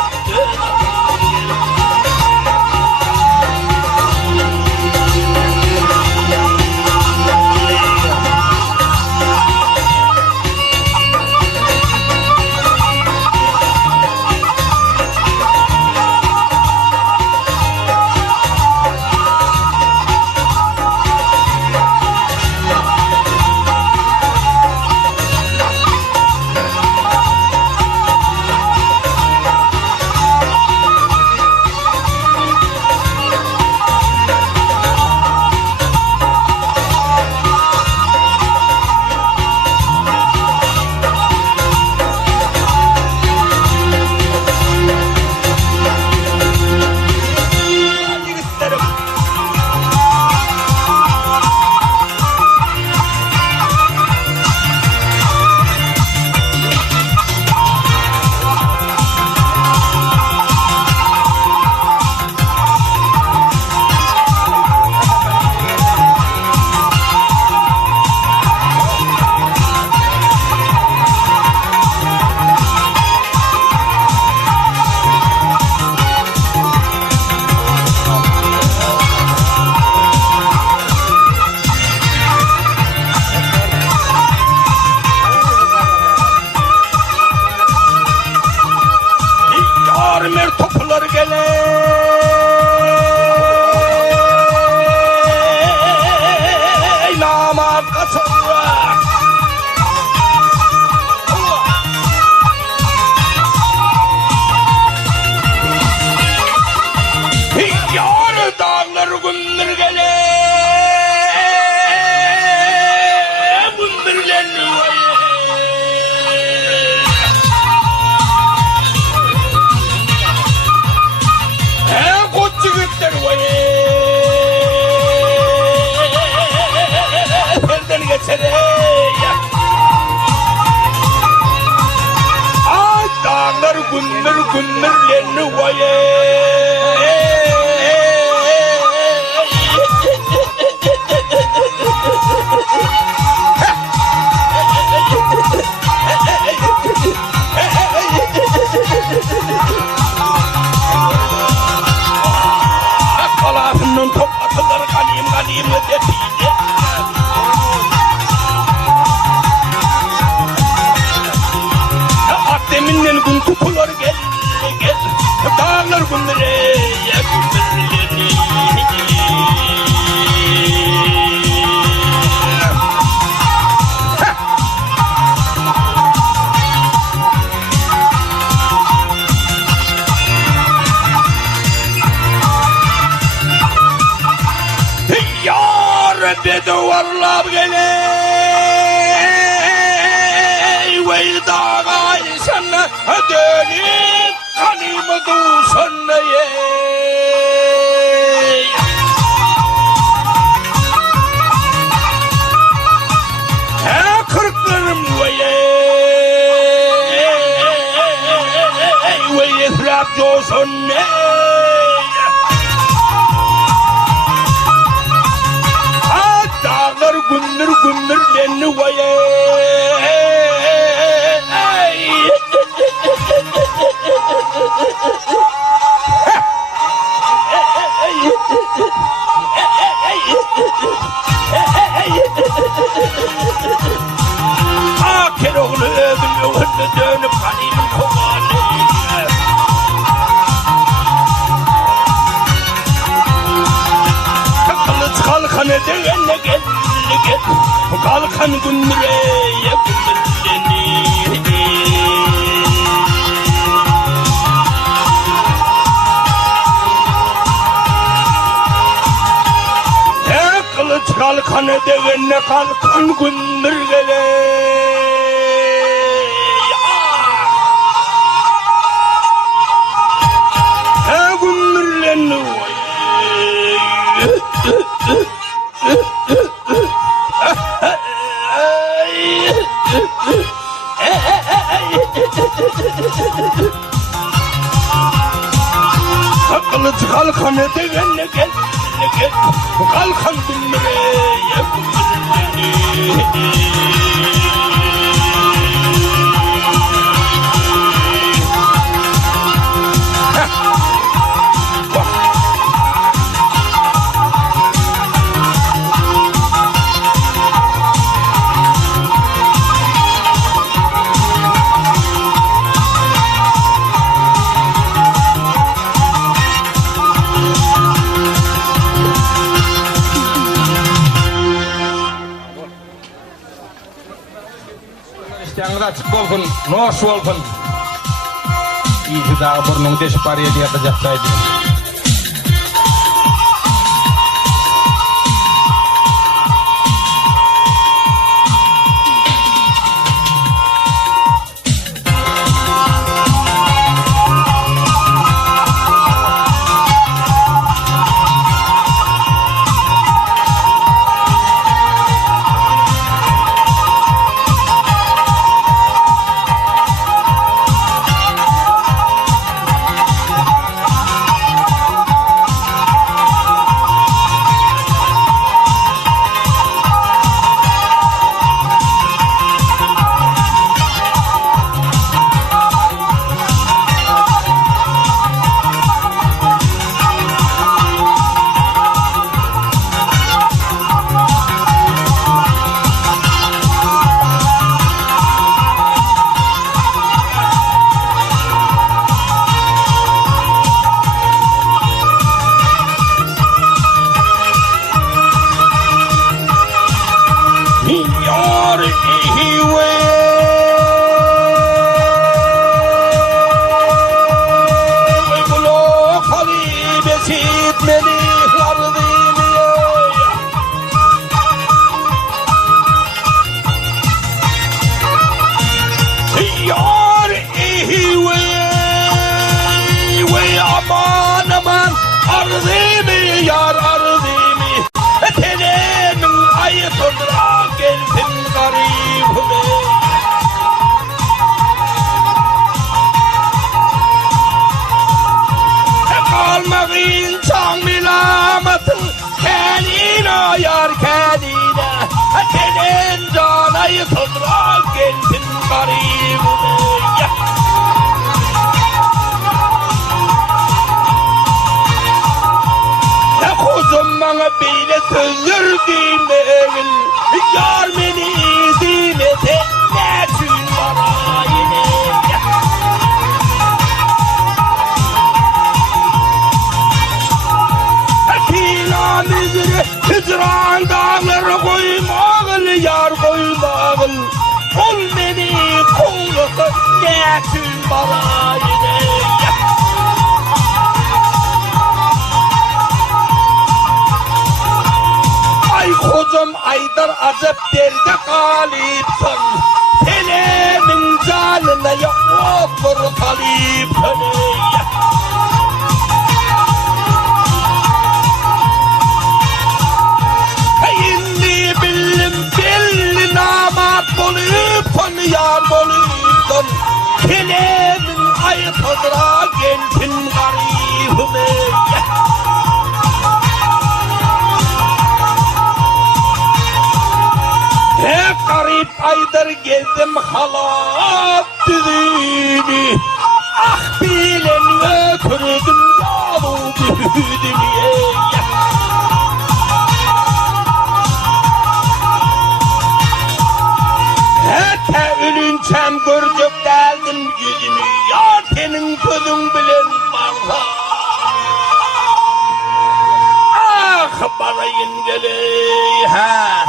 Mer toplar gele Namaz kaçırır Yar dağlar gündür gele Gündürler Elden geçere Ay dağlar gündürlerini vaye Kalasının top atılır kalim ötetiyle Akdeminden gün tutular gel Dağlar gündüre Beduvarlar gele Ve dağa sana dönüp Kanımı sönmeye kırklarım ve etraf coşun dağlar gündür gündür beni vay Keroğlu öbür dönüp kanımın kovanı Kılıç kalkanı devenne gel Kalkan gündüreye gündürleni Kılıç kalkanı devenne kalkan gündürleni Kılıç kalkanı devenne gel Kalkan gündüreye gündürleni İstəyiniz açıq olsun, noş olsun. İyi daha burnunu deşip araya diye atacaktaydı. Hicran dağları koymağıl yar koymağıl Kol beni kollasa ne tüm balayını Ay kocam Aydar acep derde galipsin Telemin canına yok doktor talip inni billim belli namat bolup yar bolupdum kelemin ayıpıdra gelsin garibime hep garip aydır gezdim halat düzünü ah bilen ötürdüm yalu büyüdüm hatta ölünçem görecek deldim yüzümü yar senin gözün bilen varsa ah barayın geley ha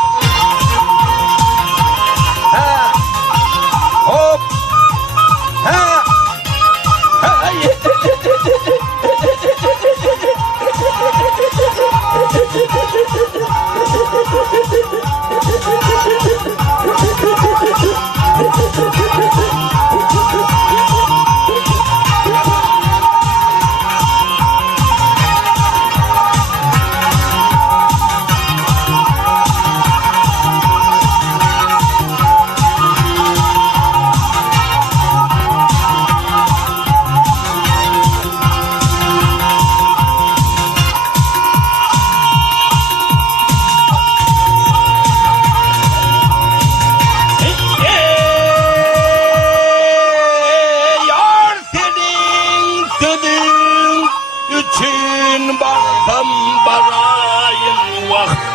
ha hop ha ha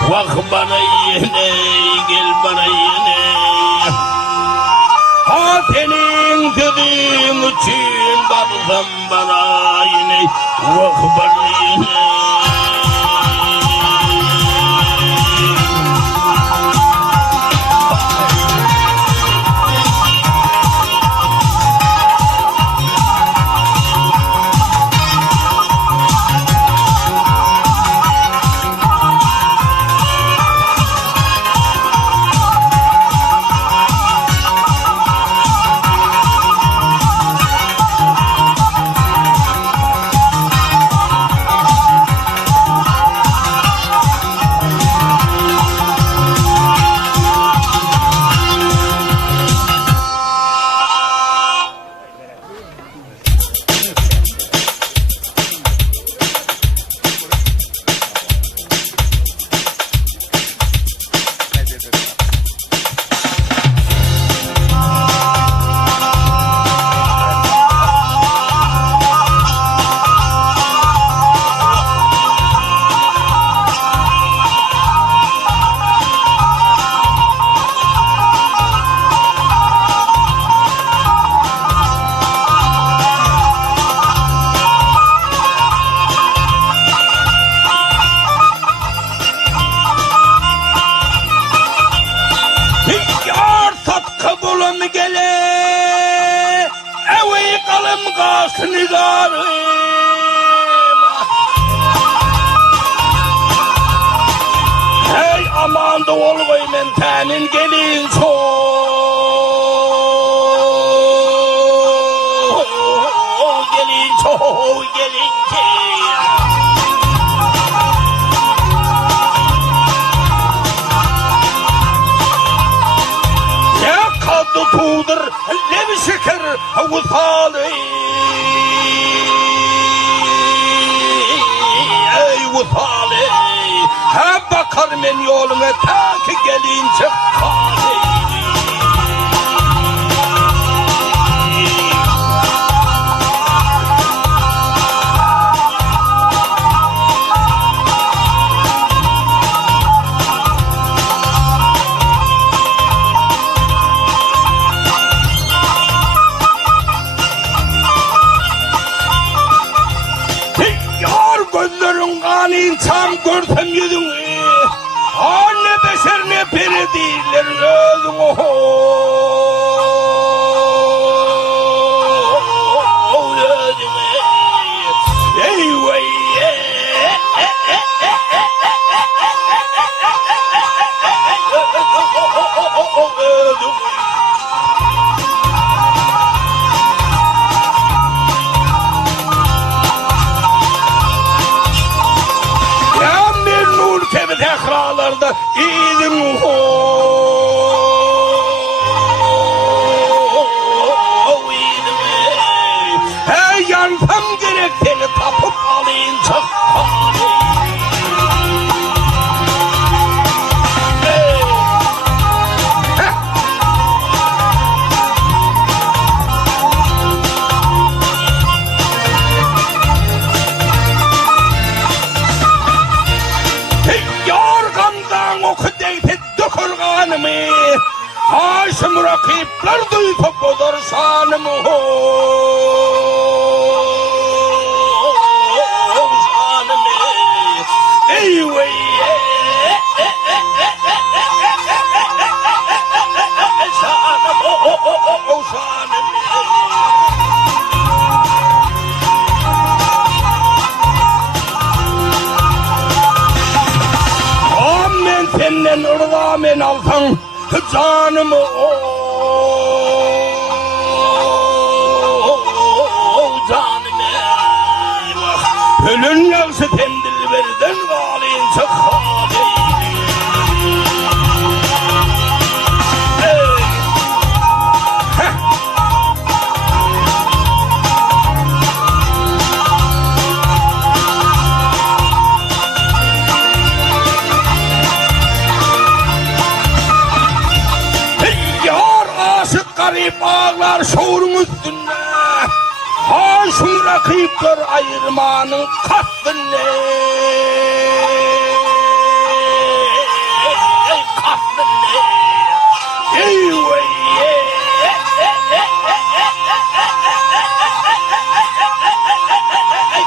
Vah bana yine gel bana yine ha senin dediğin için baksam bana yine vah bana yine hey aman da olgay men tenin gelin çoğu gelin ya kaldı tuğdur levi şeker vusalı vusalı hep bakar men yoluna ta ki gelince kâli gözlerin kanın tam görsem yüzünü anne beşer ne peri değiller özüm özüme ey vay Hey yansam gerek seni tapıp alayım çok hali. Hey. Heh. Hey yorgandan oku deyip dökülganımı Haşım rakipler duyup olur sanımı sanımı Eyvey sanımı sanımı Amen senden ırdamen alsan canımı canımı Ölün yağsı tendil verden galin çok hali Garip ağlar şuurun üstünde Haşım rakipler ayırmanın kastını Kastını Eyvey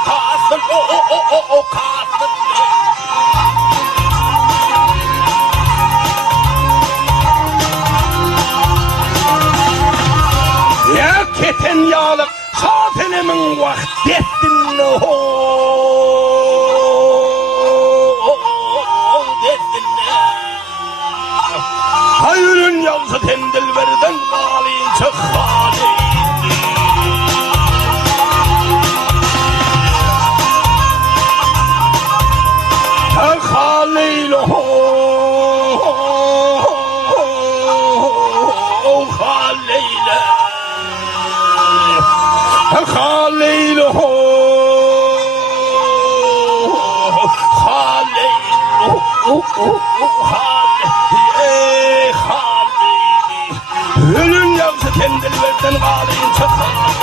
Kastın o kastın Ya keten yağlık satenimin vahdettin Hayırın yağsı tendil verden galin çok hali Çok haliyle haliyle Haleylo Haleylo Haleyli Ölün yağsı tendilverden galin çok hali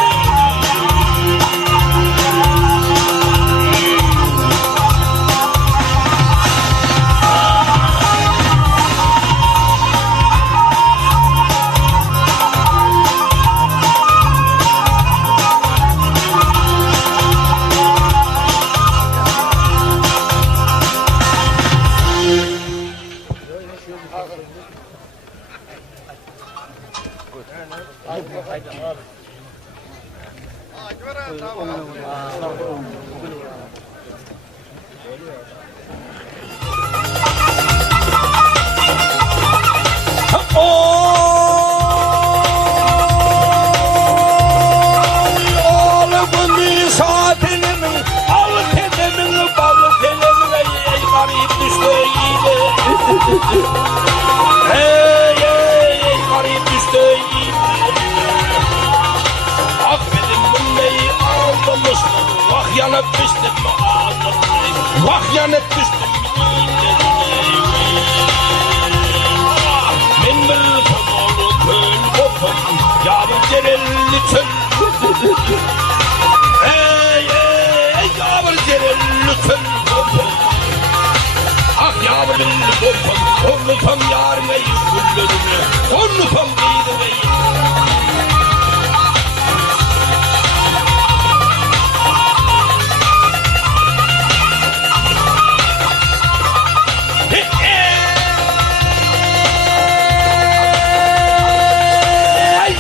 Hey garip düştü Affedin bunneyi aldamış Vah yanıp düştüm Vah yanıp düştüm Ben bir kamalı köl kopum Yavrum cerelli çöl Hey yavrum cerelli çöl kopum Ah yavrum kopum Unutam yarın ey kullarını Unutam değilim ey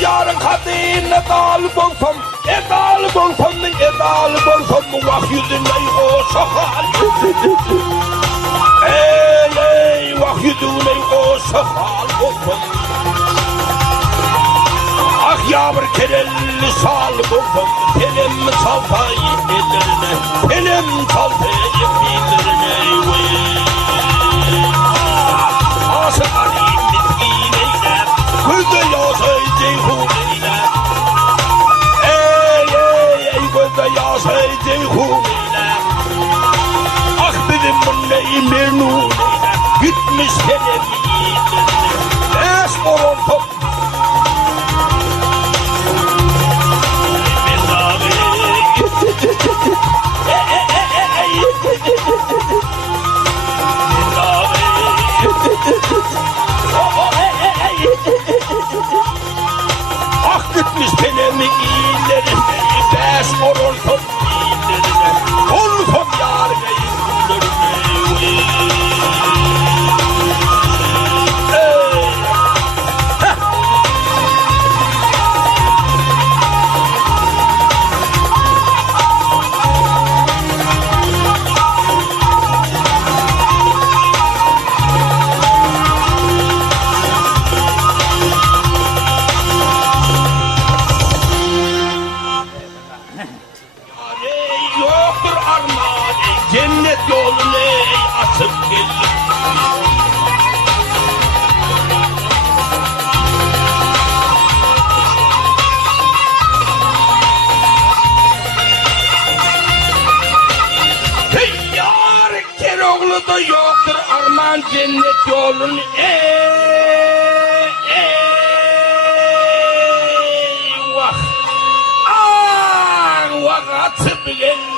Yarın kadın edal bonkom Edal bonkom edal bonkom Vah yüzüne o şakal Ey vah yüzüne o şakal bonkom Ah yavr kerelli sal bonkom Telim saltayım ellerine Telim saltayım ellerine Asıl arayım bitkin eyler Kızı yasay ceyhun eyler memnun gitmiş senem beş moron top ah gitmiş senemi iyileri beş moron top iyilerine ol top yar yoktur armağan cennet yolunu açıp geldim. Hey yar Keroğlu da yoktur armağan cennet yolunu eyvah ah atıp geldim.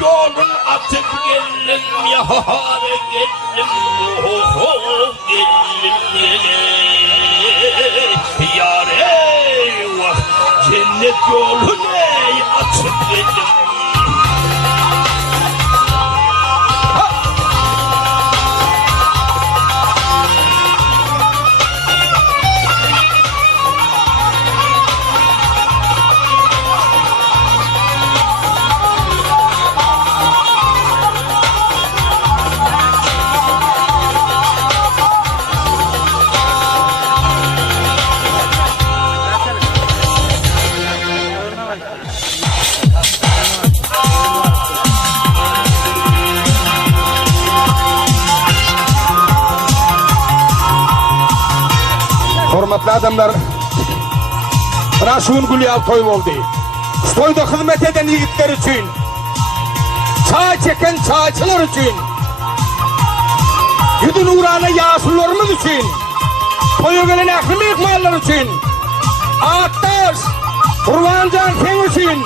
Yolun atıp geldim ya geldim geldim yar eyvah cennet yolunu atıp geldim. Hürmetli adamlar, Raşun Gülyal toy oldu. Toyda hizmet eden yiğitler için, çay çeken çayçılar için, yudun uğrağına yaşlılarımız için, toya gelen ehli mihmanlar için, Ağattaş, Kurvancan sen için,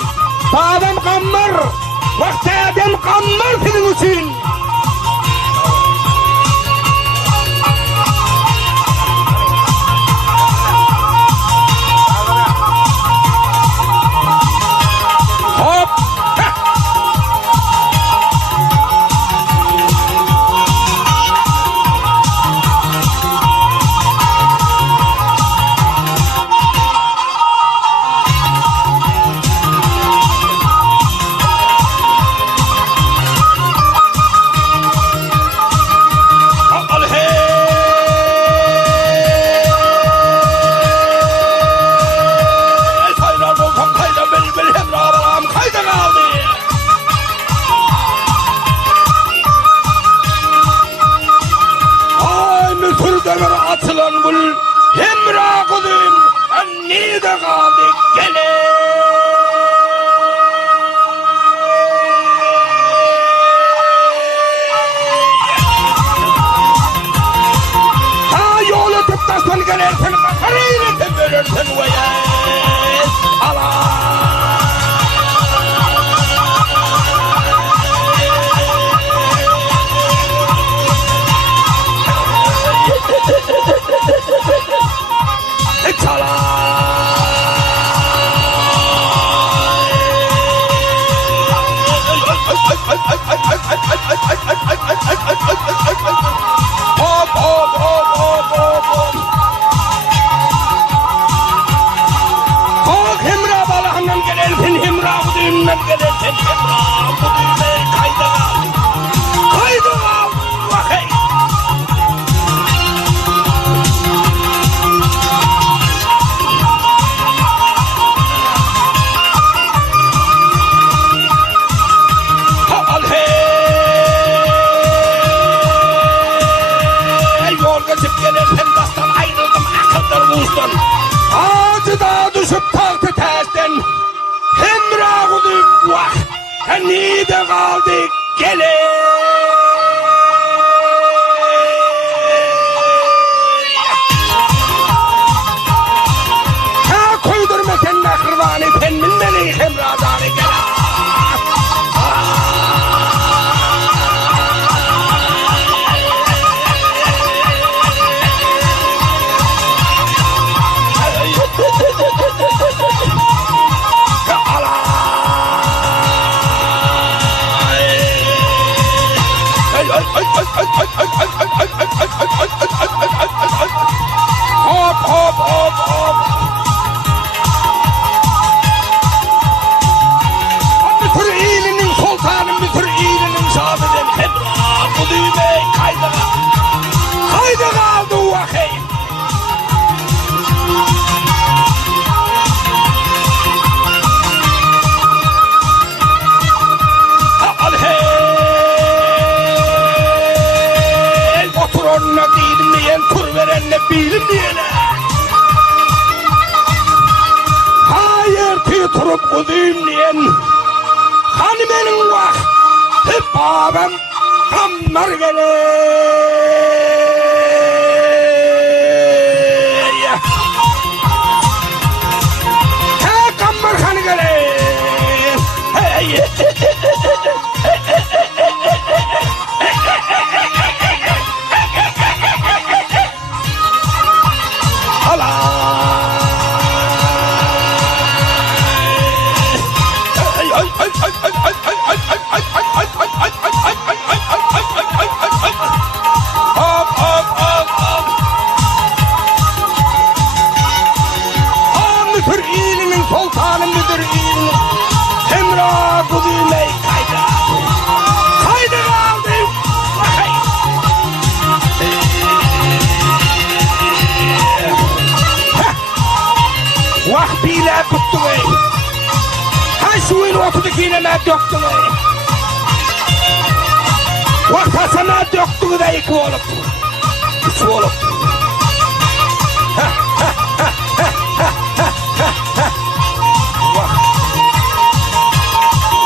Badem Kammar, Vakti Adem Kammar senin için. Atılan bul hemra kudum anni de kaldı gele. Ha yolu tıptastan gelirsin karıyla tepelirsin ve yes Allah. gele. Ha koydurma sen nakrivani sen minmeni hemradani gele. Hop hop hop hop. Bir tür iyilinin sultanım, bir tür iyilinin sadıcım. Hep bu düğme kayda kaldı vakayım. Al hey. Otur onunla bilmeyen, tur verenle bilmeyene. Hayır tüytürüp kudüğümleyen. Hani benim vak, hep babam kamlar geley. He kamlar hani geley. Hey. Müdür iyiliğinin sultanı müdür iyiliğinin Emrah bu düğmeyi kaydı aldım. Vah bile tuttu bey. Ha suyun otudakine ne döktü bey. Vah tasana döktü de iki olup. Üç olup.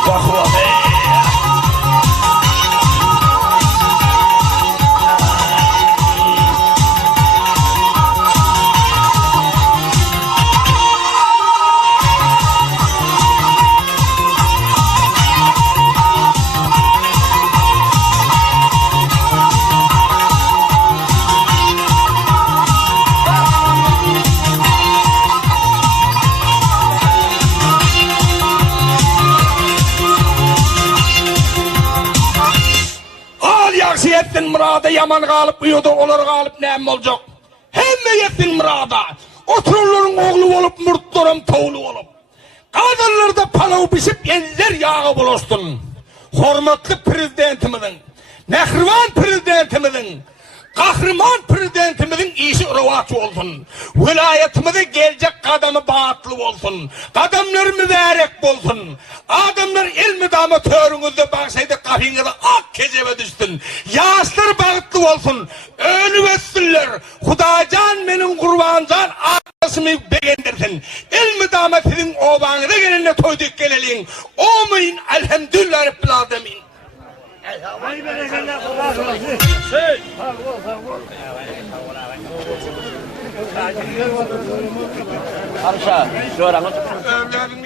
Vah vah bey. Yettin murada yaman kalıp uyudu olur kalıp neyim olacak? Hem yettin murada otururların oğlu olup murtlarım toğlu olup kadınlarda palav pişip eller yağı buluştun. Hormatlı prezidentimizin, Nehrivan prezidentimizin, kahraman prezidentimizin işi rıvaç olsun. Vilayetimizde gelecek kadamı bağıtlı olsun. Kadamlar mübarek olsun. Adamlar ilmi damatörünüzde baksaydı kapınıza ak kezeve düşsün. Yaşlar bağıtlı olsun. Önü vessinler. Hudacan benim kurbancan arkasımı beğendirsin. İlmi damatının obanına gelinle toyduk gelelin. Omayın elhamdülillah Rabbil alemin. Harusnya dua orang.